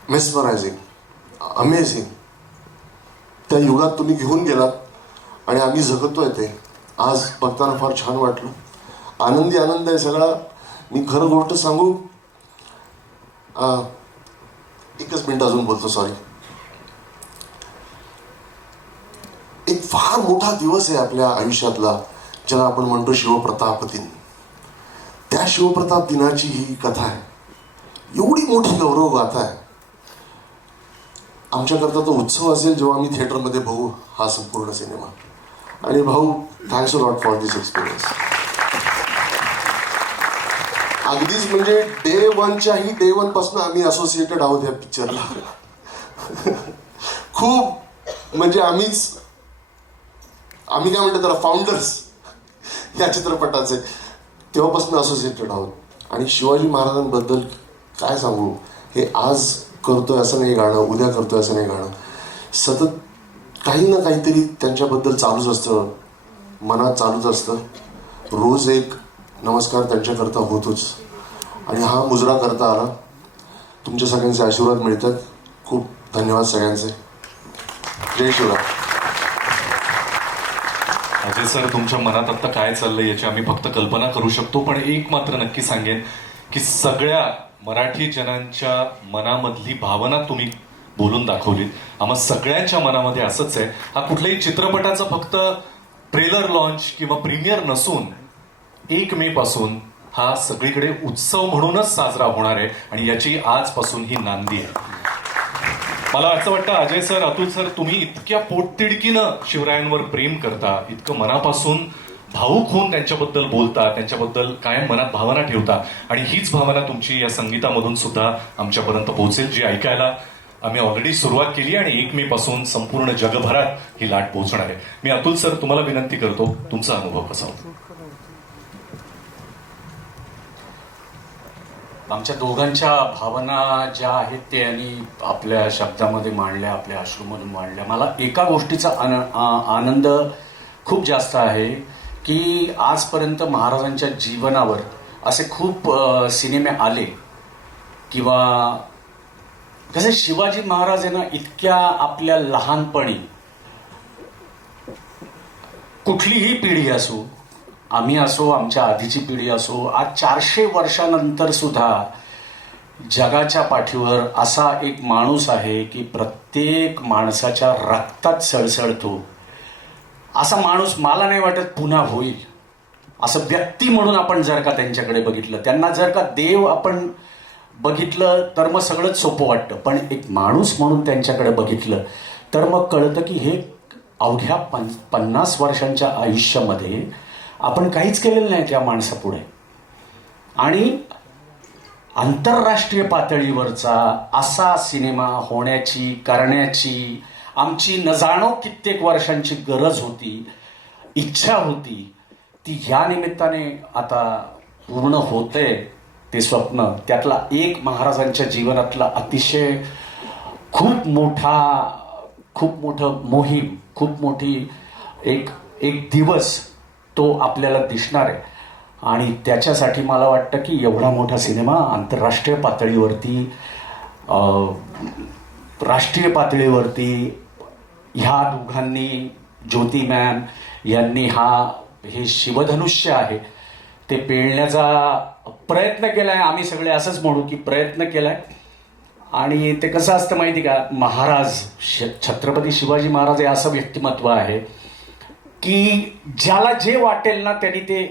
मेस्मरायझिंग, अमेझिंग. त्या युगात तुम्ही घेऊन गेलात आणि आम्ही जगतोय ते. आज बघताना फार छान वाटलं. आनंदी आनंद आहे सगळा. मी खरं गोष्ट सांगू, एकच मिनिट अजून बोलतो, सॉरी. एक फार मोठा दिवस आहे आपल्या आयुष्यातला, ज्याला आपण म्हणतो शिवप्रताप दिन. त्या शिवप्रताप दिनाची ही कथा आहे. एवढी मोठी गौरव गाथा आहे. आमच्याकरता तो उत्सव असेल जेव्हा आम्ही थिएटरमध्ये बघू हा संपूर्ण सिनेमा. आणि भाऊ, thanks a lot for this experience. अगदीच म्हणजे डे वनच्याही डे वन पासून आम्ही असोसिएटेड आहोत या पिक्चरला. खूप म्हणजे आम्ही काय म्हणतो त्याला, फाउंडर्स या चित्रपटाचे, तेव्हापासून असोसिएटेड आहोत. आणि शिवाजी महाराजांबद्दल काय सांगू, हे आज करतोय असं नाही गाणं, उद्या करतोय असं नाही गाणं. सतत काही ना काहीतरी त्यांच्याबद्दल चालूच असतं, मनात चालूच असतं. रोज एक नमस्कार त्यांच्याकरता होतोच. आणि हा मुजरा करता आला. तुमच्या सगळ्यांचे आशीर्वाद मिळतात. खूप धन्यवाद सगळ्यांचे. जय शिवराय. अजय सर, तुमच्या मनात आता काय चाललंय याची आम्ही फक्त कल्पना करू शकतो. पण एक मात्र नक्की सांगेन की सगळ्या मराठी जनांच्या मनामधली भावना तुम्ही बोलून दाखवलीत. आम्हा सगळ्यांच्या मनामध्ये असंच आहे. हा कुठल्याही चित्रपटाचा फक्त ट्रेलर लॉन्च किंवा प्रीमियर नसून 1 मे पासून हा सगळीकडे उत्सव म्हणूनच साजरा होणार आहे. आणि याची आजपासून ही नांदी आहे. मला असं वाटतं अजय सर, अतुल सर, तुम्ही इतक्या पोटतिडकीनं शिवरायांवर प्रेम करता, इतकं मनापासून भावूक होऊन त्यांच्याबद्दल बोलता, त्यांच्याबद्दल कायम मनात भावना ठेवता. आणि हीच भावना तुमची या संगीतामधून सुद्धा आमच्यापर्यंत पोहोचेल, जी ऐकायला आम्ही ऑलरेडी सुरुवात केली आणि 1 मे पासून संपूर्ण जगभरात ही लाट पोहोचणार आहे. मी अतुल सर तुम्हाला विनंती करतो, तुमचा अनुभव कसा होता? आमच्या दोघांच्या भावना ज्या आहेत ते आणि आपल्या शब्दामध्ये मांडल्या, आपल्या अश्रूमधून मांडल्या. मला एका गोष्टीचा आनंद खूप जास्त आहे की आजपर्यंत महाराजांच्या जीवनावर असे खूप सिनेमे आले, किंवा कसे शिवाजी महाराज आहे ना, इतक्या आपल्या लहानपणी कुठलीही पिढी असो, आम्ही असो, आमच्या आधीची पिढी असो, आज 400 वर्षानंतर सुद्धा जगाच्या पाठीवर असा एक माणूस आहे की प्रत्येक माणसाच्या रक्तात सळसळतो. असा माणूस मला नाही वाटत पुन्हा होईल. असं व्यक्ती म्हणून आपण जर का त्यांच्याकडे बघितलं, त्यांना जर का देव आपण बघितलं तर मग सगळंच सोपं वाटतं. पण एक माणूस म्हणून त्यांच्याकडे बघितलं तर मग कळतं की हे अवघ्या 50 वर्षांच्या आयुष्यामध्ये आपण काहीच केलेलं नाही त्या माणसापुढे. आणि आंतरराष्ट्रीय पातळीवरचा असा सिनेमा होण्याची, करण्याची आमची न जाणो कित्येक वर्षांची गरज होती, इच्छा होती, ती या निमित्ताने आता पूर्ण होते. ते स्वप्न, त्यातला एक महाराजांच्या जीवनातला अतिशय खूप मोठं मोहीम, खूप मोठी एक दिवस तो आपल्याला दिसणार आहे. आणि त्याच्यासाठी मला वाटतं की एवढा मोठा सिनेमा आंतरराष्ट्रीय पातळीवरती ह्या दोघांनी, ज्योती मॅम यांनी हे शिवधनुष्य आहे ते पेलण्याचा प्रयत्न केलाय. आम्ही सगळे असंच म्हणू की प्रयत्न केलाय. आणि ते कसं असतं माहिती का, महाराज छत्रपती शिवाजी महाराज हे असं व्यक्तिमत्व आहे की ज्याला जे वाटेल ना त्यांनी ते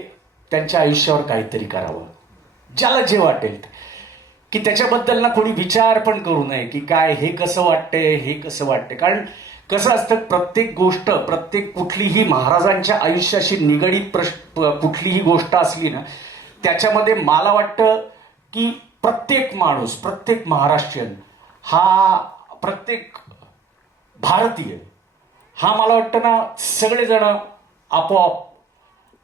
त्यांच्या आयुष्यावर काहीतरी करावं. ज्याला जे वाटेल की त्याच्याबद्दल ना कोणी विचार पण करू नये की काय हे कसं वाटतंय, हे कसं वाटतंय. कारण कसं असतं, प्रत्येक गोष्ट, कुठलीही महाराजांच्या आयुष्याशी निगडीत कुठलीही गोष्ट असली ना, त्याच्यामध्ये मला वाटतं की प्रत्येक माणूस, प्रत्येक महाराष्ट्रीयन, प्रत्येक भारतीय हा मला वाटतं ना, सगळेजण आपोआप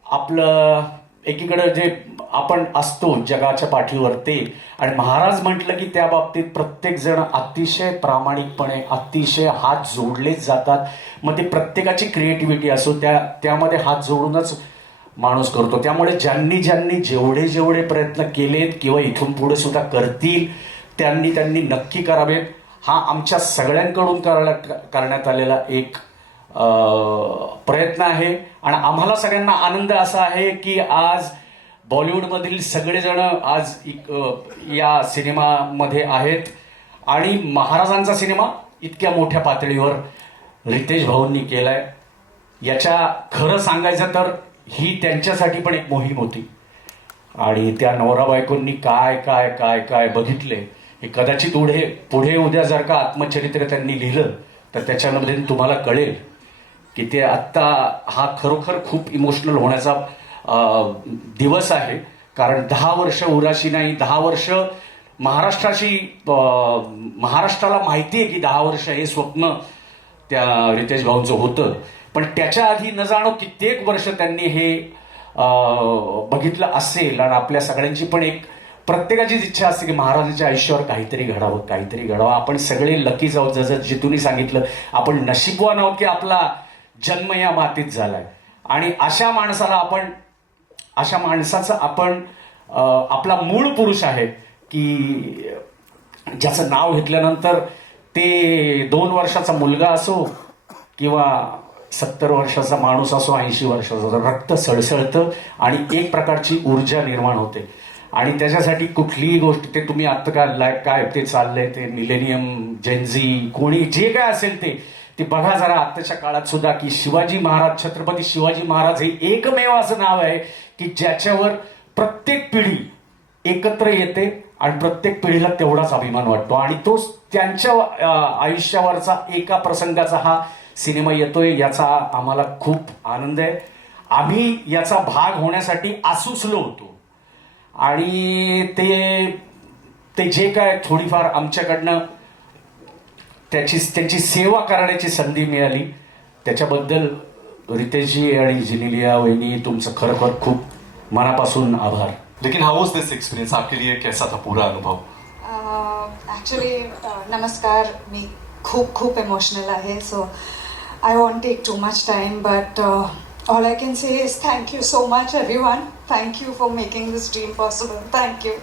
आपलं एकीकडे जे आपण असतो जगाच्या पाठीवर ते, आणि महाराज म्हटलं की त्या बाबतीत प्रत्येक जण अतिशय प्रामाणिकपणे, अतिशय हात जोडलेच जातात. मग ते प्रत्येकाची क्रिएटिव्हिटी असो, त्यामध्ये हात जोडूनच माणूस करतो. त्यामुळे ज्यांनी जेवढे प्रयत्न केलेत किंवा इथून पुढे सुद्धा करतील त्यांनी नक्की करावेत. हा आमच्या सगळ्यांकडून करण्यात आलेला एक प्रयत्न आहे. आणि आम्हाला सगळ्यांना आनंद असा आहे की आज बॉलिवूडमधील सगळेजण आज या सिनेमामध्ये आहेत. आणि महाराजांचा सिनेमा इतक्या मोठ्या पातळीवर रितेश भाऊंनी केलाय. याच्या खरं सांगायचं तर ही त्यांच्यासाठी पण एक मोहीम होती. आणि त्या नवरा बायकोंनी काय काय काय काय बघितले हे कदाचित पुढे उद्या जर का आत्मचरित्र त्यांनी लिहिलं तर त्याच्यामध्ये तुम्हाला कळेल की ते आत्ता हा खरोखर खूप इमोशनल होण्याचा दिवस आहे. कारण 10 वर्ष उराशी नाही, 10 वर्ष महाराष्ट्राला माहिती आहे की 10 वर्ष हे स्वप्न त्या रितेश भाऊंचं होतं. पण त्याच्या आधी न जाणो कित्येक वर्ष त्यांनी हे बघितलं असेल. आणि आपल्या सगळ्यांची पण एक प्रत्येकाचीच इच्छा असते की महाराजांच्या आयुष्यावर काहीतरी घडावं. आपण सगळे लकीच आहोत, जसं जितूनी सांगितलं, आपण नशीबवान आहोत की आपला जन्म या मातीत झालाय. आणि अशा माणसाचा आपण आपला मूळ पुरुष आहे की ज्याचं नाव घेतल्यानंतर ते 2 वर्षाचा मुलगा असो किंवा 70 वर्षाचा माणूस असो, 80 वर्षाचा, रक्त सळसळतं आणि एक प्रकारची ऊर्जा निर्माण होते. आणि त्याच्यासाठी कुठलीही गोष्ट, ते तुम्ही आत्ता काय ते चाललंय, ते मिलेनियम, जेनझी, कोणी जे काय असेल ते बघा जरा आत्ताच्या काळात सुद्धा की शिवाजी महाराज, छत्रपती शिवाजी महाराज हे एकमेव असं नाव आहे की ज्याच्यावर प्रत्येक पिढी एकत्र येते आणि प्रत्येक पिढीला तेवढाच अभिमान वाटतो. आणि तो त्यांच्या आयुष्यावरचा एका प्रसंगाचा हा सिनेमा येतोय, याचा आम्हाला खूप आनंद आहे. आम्ही याचा भाग होण्यासाठी आसुसलो होतो. आणि ते जे काय थोडीफार आमच्याकडनं त्यांची सेवा करण्याची संधी मिळाली त्याच्याबद्दल रितेशजी आणि जिनेलिया वहिनी तुमचं खरोखर खूप मनापासून आभार. लेकिन हाउ वाज दिस एक्सपीरियंस आपके लिए, कैसा था पूरा अनुभव? ॲक्च्युली नमस्कार, मी खूप इमोशनल आहे. So I won't take too much time, but all I can say is thank you so much, everyone. Thank you for making this dream possible. Thank you.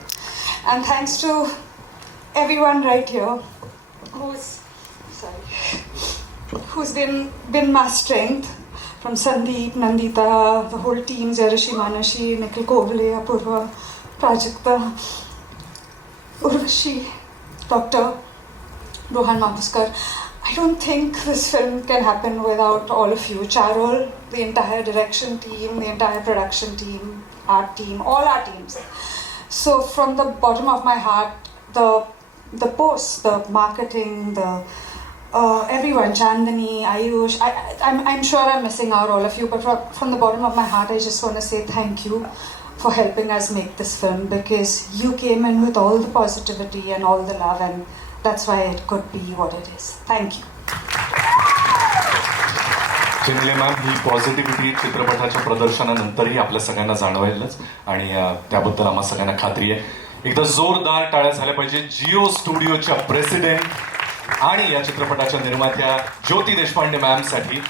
And thanks to everyone right here who's been my strength, from Sandeep, Nandita, the whole team, Jayarashi, Manashi, Nikhil Kovale, Apurva, Prajakta, Urvashi, Dr. Rohan Mapuskar. I don't think this film can happen without all of you. Charol, the entire direction team, the entire production team, art team, all our teams. So from the bottom of my heart, the posts, the marketing, the everyone, Chandani, Ayush, I'm sure I'm missing out all of you, but from the bottom of my heart, I just want to say thank you for helping us make this film, because you came in with all the positivity and all the love, and that's why it could be what it is. Thank you. Chinhale ma'am, ही positivity चित्रपटाच्या प्रदर्शनानंतरही आपल्या सगळ्यांना जाणवायलाच, आणि त्याबद्दल आम्हा सगळ्यांना खात्री आहे. एकदा जोरदार टाळ्या झाल्या पाहिजे जिओ स्टुडिओच्या प्रेसिडेंट आणि या चित्रपटाच्या निर्मात्या ज्योती देशपांडे मॅम साठी.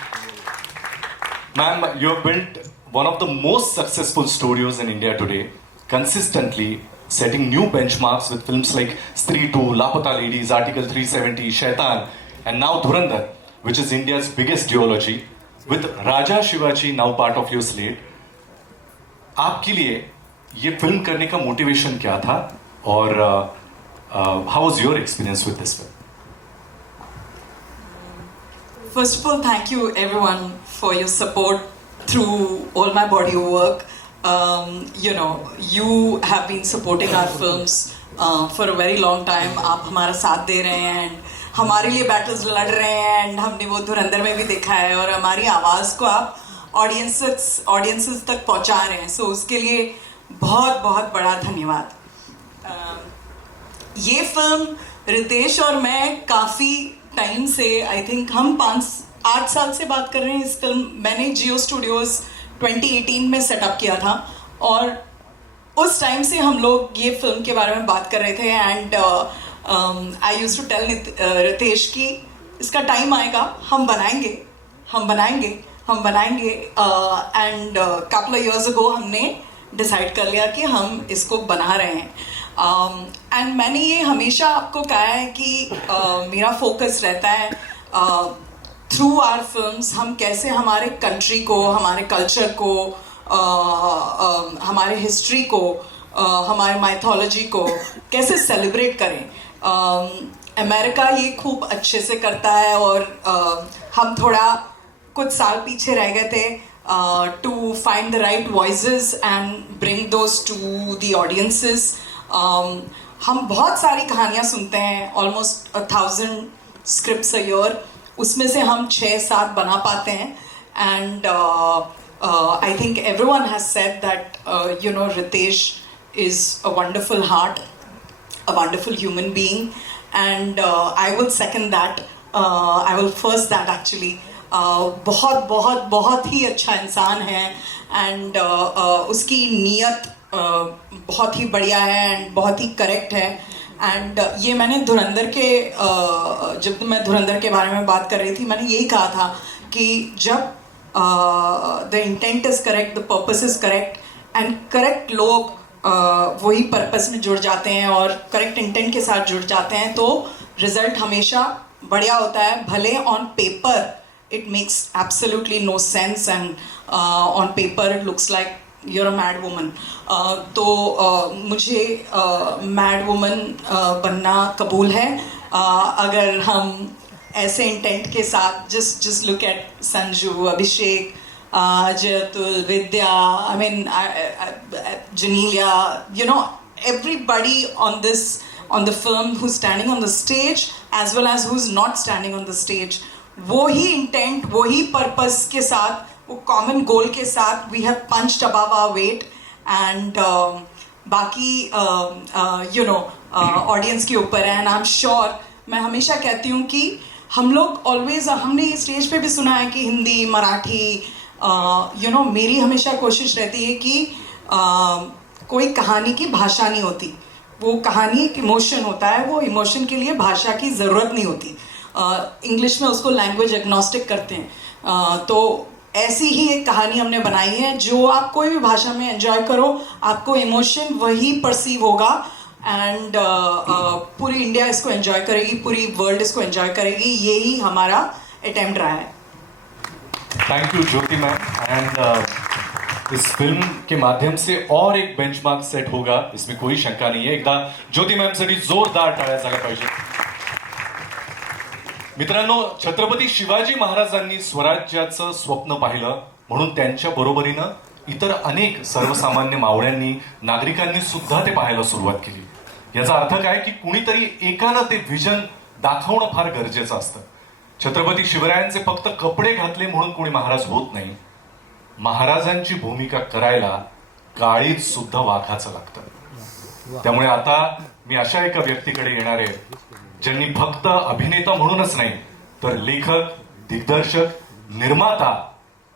Ma'am, you have built one of the most successful studios in India today, consistently setting new benchmarks with films like Stree 2, Lapata Ladies, Article 370, Shaitan, and now Dhurandhar, which is India's biggest duology, with Raja Shivaji now part of your slate. आपके लिए ये film करने का motivation क्या था, और how was your experience with this film? First of all, thank you everyone for your support through all my body of work. You have been supporting our films for a very long time. आप हमारा साथ दे रहे हैं and हमारे लिए battles लड़ रहे हैं, and हमने वो धुरंधर में भी देखा है, और हमारी आवाज़ को आप audiences तक पहुंचा रहे हैं. So उसके लिए बहुत बहुत बड़ा धन्यवाद. ये फिल्म रितेश और मैं काफ़ी टाइम से, आई थिंक हम 5-8 साल से बात कर रहे हैं. इस फिल्म मैंने जियो स्टूडियोज़ 2018 में सेटअप किया था, और उस टाइम से हम लोग ये फिल्म के बारे में बात कर रहे थे. And I used to tell Ritesh कि इसका टाइम आएगा, हम बनाएंगे. End couple of years ago हमने डिसाइड कर लिया कि हम इसको बना रहे हैं. एंड मैंने ये हमेशा आपको कहा है कि मेरा फोकस रहता है थ्रू आवर फिल्म्स हम कैसे हमारे कंट्री को, हमारे कल्चर को, हमारे हिस्ट्री को, हमारे माइथोलॉजी को कैसे सेलिब्रेट करें. अमेरिका ये खूब अच्छे से करता है, और हम थोड़ा कुछ साल पीछे रह गए थे to find the right voices and bring those to the audiences. हम बहुत सारी कहानियाँ सुनते हैं, ऑलमोस्ट 1000 स्क्रिप्ट्स अ ईयर. उसमें से हम 6-7 बना पाते हैं. And I think everyone has said that Ritesh is a wonderful heart, a wonderful human being, and I will second that. I will first that actually. बहुत बहुत बहुत ही अच्छा इंसान है, एंड उसकी नीयत बहुत ही बढ़िया है एंड बहुत ही करेक्ट है. एंड ये मैंने धुरंधर के जब मैं धुरंधर के बारे में बात कर रही थी, मैंने यही कहा था कि जब the intent is correct, the purpose is correct, end correct लोग वही पर्पस में जुड़ जाते हैं और करेक्ट इंटेंट के साथ जुड़ जाते हैं, तो रिजल्ट हमेशा बढ़िया होता है. भले on paper it makes absolutely no sense, and on paper it looks like you're a mad woman. तो मुझे मैड वुमन बनना कबूल है. अगर हम ऐसे इंटेंट के साथ just look at Sanju, Abhishek, जयतुल, Vidya, I mean Janelia, everybody on the film who's standing on the stage as well as who's not standing on the stage, वो ही इंटेंट, वो ही पर्पस के साथ, वो कॉमन गोल के साथ we have punched above our weight. And बाकी audience के ऊपर है. एंड आई एम श्योर, मैं हमेशा कहती हूँ कि हम लोग ऑलवेज, हमने ये स्टेज पे भी सुना है कि हिंदी, मराठी, मेरी हमेशा कोशिश रहती है कि कोई कहानी की भाषा नहीं होती. वो कहानी एक इमोशन होता है, वो इमोशन के लिए भाषा की ज़रूरत नहीं होती. इंग्लिश में उसको लैंग्वेज एग्नोस्टिक करते हैं. तो ऐसी ही एक कहानी हमने बनाई है, जो आप कोई भी भाषा में एंजॉय करो, आपको इमोशन वही परसीव होगा. एंड पूरी इंडिया इसको एंजॉय करेगी, पूरी वर्ल्ड इसको एंजॉय करेगी. यही हमारा अटेम्प्ट रहा है. Thank you Jyoti ma'am. And इस फिल्म के माध्यम से और एक बेंचमार्क सेट होगा, इसमें कोई शंका नहीं है. एकदा ज्योति मॅम साठी जोरदार टाळ्या झाल्या पाहिजे. मित्रांनो, छत्रपती शिवाजी महाराजांनी स्वराज्याचं स्वप्न पाहिलं, म्हणून त्यांच्या बरोबरीनं इतर अनेक सर्वसामान्य मावळ्यांनी, नागरिकांनी सुद्धा ते पाहायला सुरुवात केली. याचा अर्थ काय की कुणीतरी एकानं ते विजन दाखवणं फार गरजेचं असतं. छत्रपती शिवरायांचे फक्त कपडे घातले म्हणून कोणी महाराज होत नाही. महाराजांची भूमिका करायला काळीज सुद्धा वाघाचं लागतं. त्यामुळे आता मी अशा एका व्यक्तीकडे येणार आहे ज्यांनी फक्त अभिनेता म्हणूनच नाही, तर लेखक, दिग्दर्शक निर्माता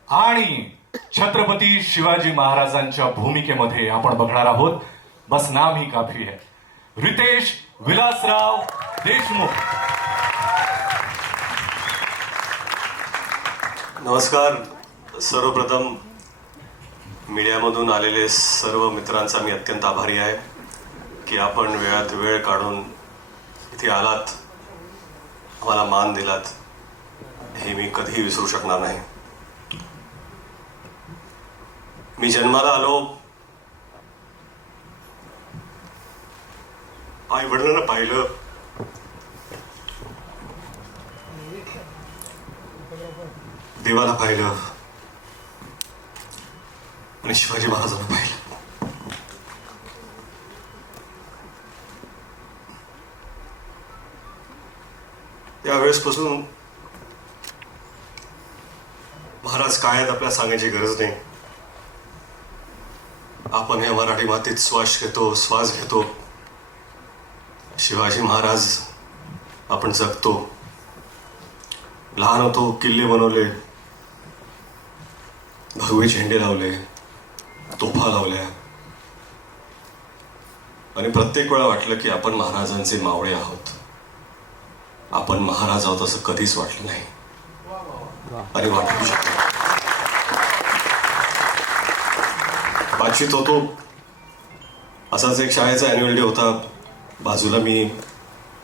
आणि छत्रपती शिवाजी महाराजांच्या भूमिकेमध्ये आपण बघणार आहोत बस नाम ही काफी है, रितेश विलासराव देशमुख. नमस्कार. सर्वप्रथम मीडियामधून आलेले सर्व मित्रांचा मी अत्यंत आभारी आहे की आपण वेळात वेळ काढून इथे आलात, आम्हाला मान दिलात, हे मी कधीही विसरू शकणार नाही. मी जन्माला आलो, आई वडिलांना पाहिलं, देवाला पाहिलं आणि शिवाजी महाराजांना पाहिलं. त्यावेळेसपासून महाराज काय आहेत आपल्याला सांगायची गरज नाही. आपण या मराठी मातीत श्वास घेतो. शिवाजी महाराज आपण जगतो. लहान होतो, किल्ले बनवले, भगवे झेंडे लावले, तोफा लावल्या आणि प्रत्येक वेळा वाटलं की आपण महाराजांचे मावळे आहोत. आपण महाराज आहोत असं कधीच वाटलं नाही आणि वाटू शकतो. बातचीत होतो, असाच एक शाळेचा अॅन्युअल डे होता. बाजूला मी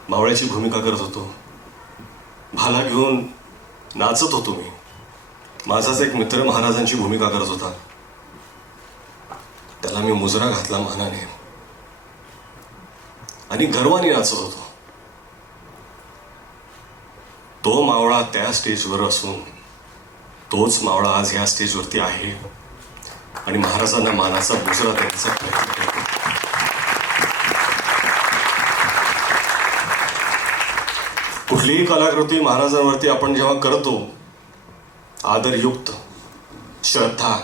मावळ्याची भूमिका करत होतो. भाला घेऊन नाचत होतो मी. माझाच एक मित्र महाराजांची भूमिका करत होता. त्याला मी मुजरा घातला मानाने आणि गर्वाने नाचत होतो. तो मावळा त्या स्टेजवर असून तोच मावळा आज या स्टेजवरती आहे आणि महाराजांना मानाचा मुजरा देण्याचा प्रयत्न करतो. कुठलीही कलाकृती महाराजांवरती आपण जेव्हा करतो, आदरयुक्त, श्रद्धा,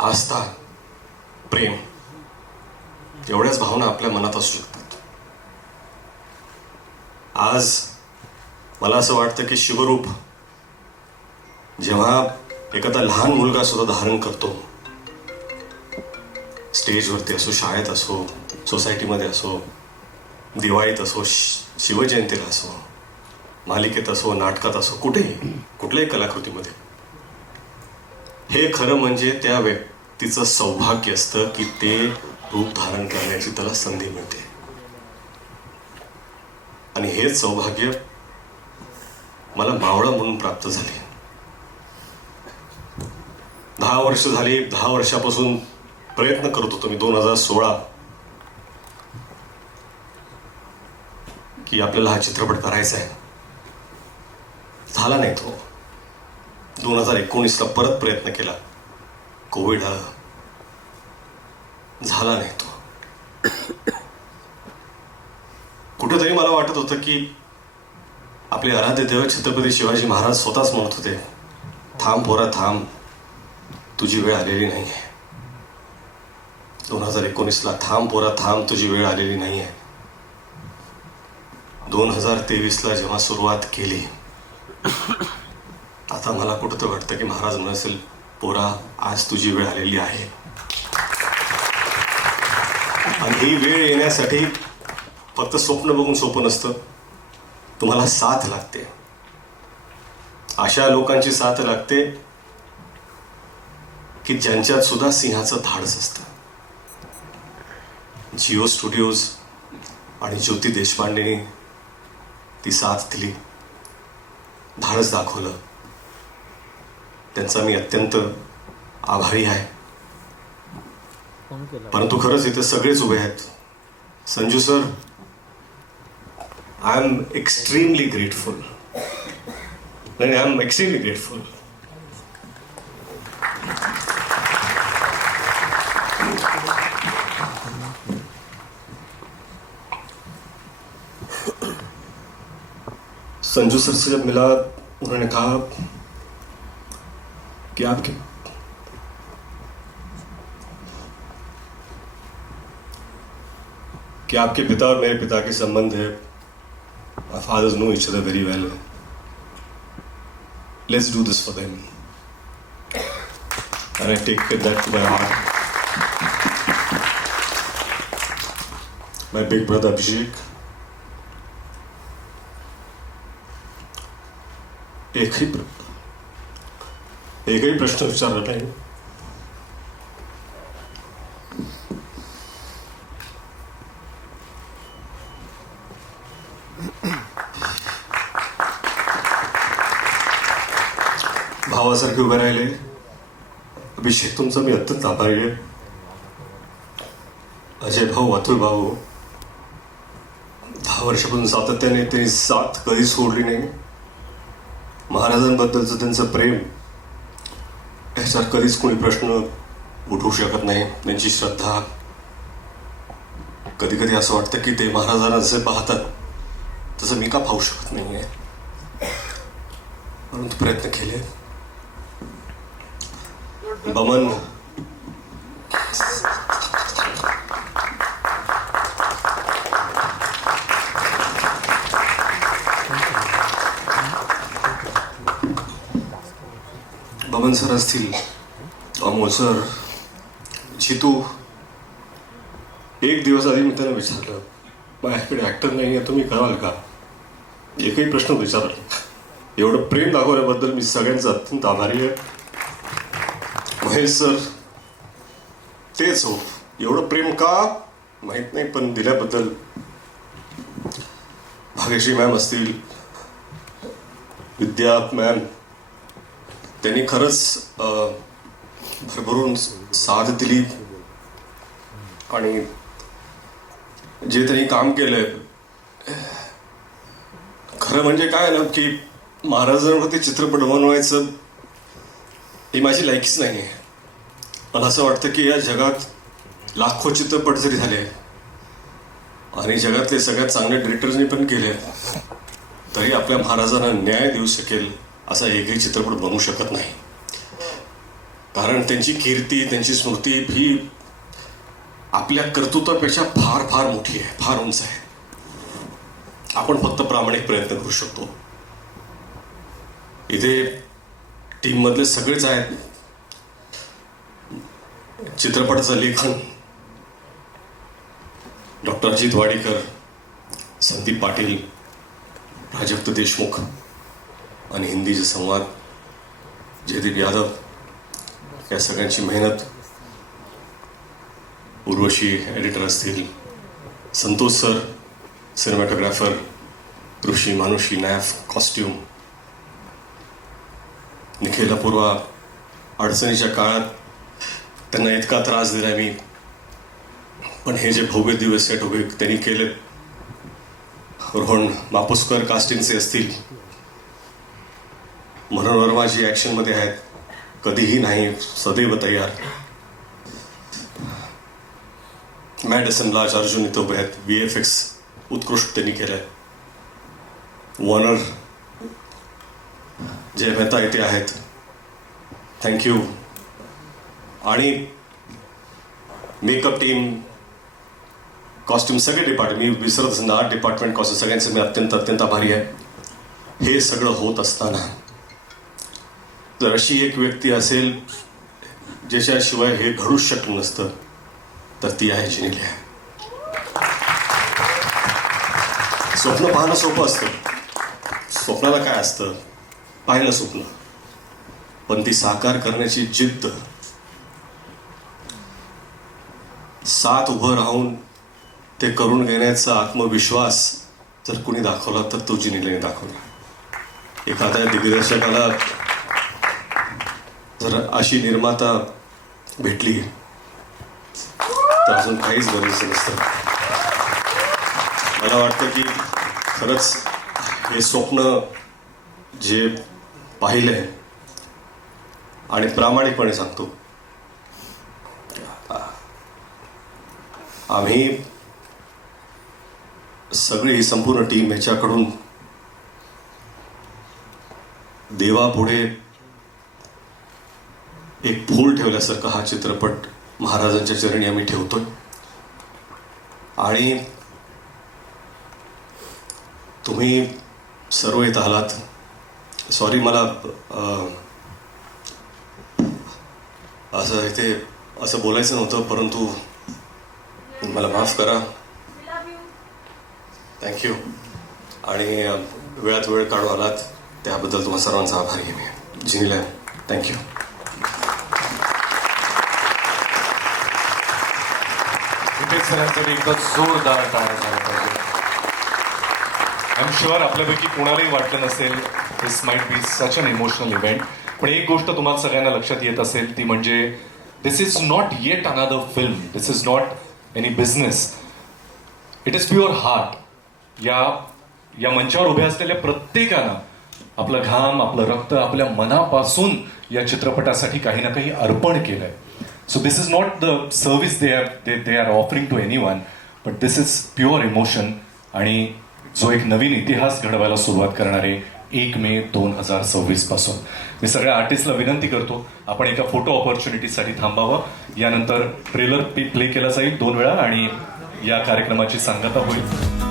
आस्था, प्रेम एवढ्याच भावना आपल्या मनात असू शकतात. आज मला असं वाटतं की शिवरूप जेव्हा एखादा लहान मुलगा सुद्धा धारण करतो, स्टेजवरती असो, शाळेत असो, सोसायटीमध्ये असो, दिवाळीत असो, शिवजयंतीला असो, मालिकेत असो, नाटकात असो, कुठल्याही कलाकृतीमध्ये, हे खरं म्हणजे त्या व्यक्तीचं सौभाग्य असतं की ते रूप धारण करण्याची त्याला संधी मिळते. आणि हेच सौभाग्य मला मावळा म्हणून प्राप्त झाले. 10 वर्ष झाली. 10 वर्षापासून प्रयत्न करत होतो मी 2016 की आपल्याला हा चित्रपट करायचा आहे. झाला नाही तो. 2019ला परत प्रयत्न केला, कोविड आलं, झाला नाही तो. कुठेतरी मला वाटत होतं की आपले आराध्य दैवत छत्रपती शिवाजी महाराज स्वतःच म्हणत होते, थांब पोरा थांब, तुझी वेळ आलेली नाही आहे. 2019ला थांब पोरा थांब, तुझी वेळ आलेली नाही आहे. 2023ला जेव्हा सुरुवात केली, आता मला कुठं तर वाटतं की महाराज म्हणेल, पोरा आज तुझी वेळ आलेली आहे. आणि ही वेळ येण्यासाठी फक्त स्वप्न बघून सोपं नसतं, तुम्हाला साथ लागते. अशा लोकांची साथ लागते की ज्यांच्यात सुद्धा सिंहाचं धाडस असतं. जिओ स्टुडिओज आणि ज्योती देशपांडेनी ती साथ दिली, धाडस दाखवलं. त्यांचा मी अत्यंत आभारी आहे. परंतु खरंच इथे सगळेच उभे आहेत. Sanju sir, I am extremely grateful. I am extremely grateful. Sanju sir से जब मिला, उन्होंने कहा कि आपके पिता और मेरे पिता के संबंध है. My fathers know each other very well. let's do this for them. And I take that to my heart. My big brother Abhishek. एकही प्रश्न विचारला नाही. भावासारखे उभे राहिले. अभिषेक तुमचा मी अत्यंत आभारी आहे. अजय भाऊ, अतुल भाऊ, 10 वर्षापासून सातत्याने त्यांनी साथ कधी सोडली नाही. महाराजांबद्दलचं त्यांचं प्रेम ह्याच्यावर कधीच कोणी प्रश्न उठवू शकत नाही. त्यांची श्रद्धा, कधी कधी असं वाटतं की ते महाराजांना जसे पाहतात तसं मी का पाहू शकत नाहीये, परंतु प्रयत्न केले. बमन बमन सर असतील, अमोल सर, जितू. एक दिवस आधी मी त्यांना विचारलं, माझ्याकडे ॲक्टर नाही आहे, तुम्ही कराल का? एकही प्रश्न विचारला. एवढं प्रेम दाखवल्याबद्दल मी सगळ्यांचा अत्यंत आभारी आहे. महेश सर तेच हो, एवढं प्रेम का माहीत नाही, पण दिल्याबद्दल. भाग्यश्री मॅम असतील, विद्या मॅम, त्यांनी खरंच भरभरून साथ दिली. आणि जे त्यांनी काम केलंय, खरं म्हणजे काय ना की महाराजांवरती चित्रपट बनवायचं ही माझी लायकीच नाही आहे. मला असं वाटतं की या जगात लाखो चित्रपट जरी झाले आणि जगातले सगळ्यात चांगले डिरेक्टर्सनी पण केले, तरी आपल्या महाराजांना न्याय देऊ शकेल असा एकही चित्रपट बनवू शकत नाही. कारण त्यांची कीर्ती, त्यांची स्मृती ही आपल्या कर्तृत्वापेक्षा फार फार मोठी आहे, फार उंच आहे. आपण फक्त प्रामाणिक प्रयत्न करू शकतो. इथे टीम मधले सगळेच आहेत. चित्रपटाचं लेखन डॉक्टर अजित वाडीकर, संदीप पाटील, प्राजक्त देशमुख, आणि हिंदीचे संवाद जयदीप यादव, या सगळ्यांची मेहनत. उर्वशी एडिटर असतील, संतोष सर सिनेमॅटोग्राफर, ऋषी मानुषी नॅफ कॉस्ट्यूम, निखिल अपूर्वा. अडचणीच्या काळात त्यांना इतका त्रास दिला मी, पण हे जे भव्य दिवस सेट उभे त्यांनी केले. रोहन मापुसकर कास्टिंगचे असतील, मनोहर वर्मा जी ॲक्शनमध्ये आहेत, कधीही नाही, सदैव तयार. मॅट असनलाज, अर्जुन इथं उभे आहेत. VFX उत्कृष्ट त्यांनी केलंय. वॉर्नर, जय मेहता इथे आहेत, थँक्यू. आणि मेकअप टीम, कॉस्ट्युम, सगळे डिपार्टमेंट, मी विसरत असेल, आर्ट डिपार्टमेंट, कॉस्ट्युम, सगळ्यांचे मी अत्यंत अत्यंत आभारी आहे. हे सगळं होत असताना जर अशी एक व्यक्ती असेल ज्याच्याशिवाय हे घडूच शकलं नसतं, तर ती आहे जेनेलिया. स्वप्न पाहणं सोपं असतं. स्वप्नाला काय असतं? पाहिलं स्वप्न, पण ती साकार करण्याची जिद्द, साथ उभं राहून ते करून घेण्याचा आत्मविश्वास जर कुणी दाखवला तर तो जेनेलियाने दाखवला. एखाद्या दिग्दर्शकाला जर अशी निर्माता भेटली तर अजून काहीच गरजेचं नसतं. मला वाटतं की खरंच हे स्वप्न जे पाहिलंय, आणि प्रामाणिकपणे सांगतो, आम्ही सगळी ही संपूर्ण टीम ह्याच्याकडून देवापुढे एक फूल ठेवल्यासारखा हा चित्रपट महाराजांच्या चरणी आम्ही ठेवतोय. आणि तुम्ही सर्व इथं आलात, सॉरी मला असं इथे असं बोलायचं नव्हतं, परंतु मला माफ करा. थँक्यू. आणि वेळात वेळ काढून आलात त्याबद्दल तुम्हा सर्वांचा आभारी आहे मी. जिनीला थँक्यू. रितेश सरांसाठी एकदा जोरदार टाळ्या झाला पाहिजे. आय एम शुअर आपल्यापैकी कोणालाही वाटलं नसेल this might be such an emotional event. पण एक गोष्ट तुम्हाला सगळ्यांना लक्षात येत असेल ती म्हणजे this is not yet another film, this is not any business, it is pure heart. या मंचावर उभे असलेल्या प्रत्येकानं आपलं घाम, आपलं रक्त, आपल्या मनापासून या चित्रपटासाठी काही ना काही अर्पण केलंय. So this is not the service they are offering to anyone, but this is pure emotion आणि जो एक नवीन इतिहास घडवायला सुरुवात करणार आहे 1 मे 2026 पासून. मी सगळ्या आर्टिस्टला विनंती करतो आपण एका फोटो ऑपॉर्च्युनिटीसाठी थांबावं. यानंतर ट्रेलर प्ले केला जाईल 2 वेळा आणि या कार्यक्रमाची सांगता होईल.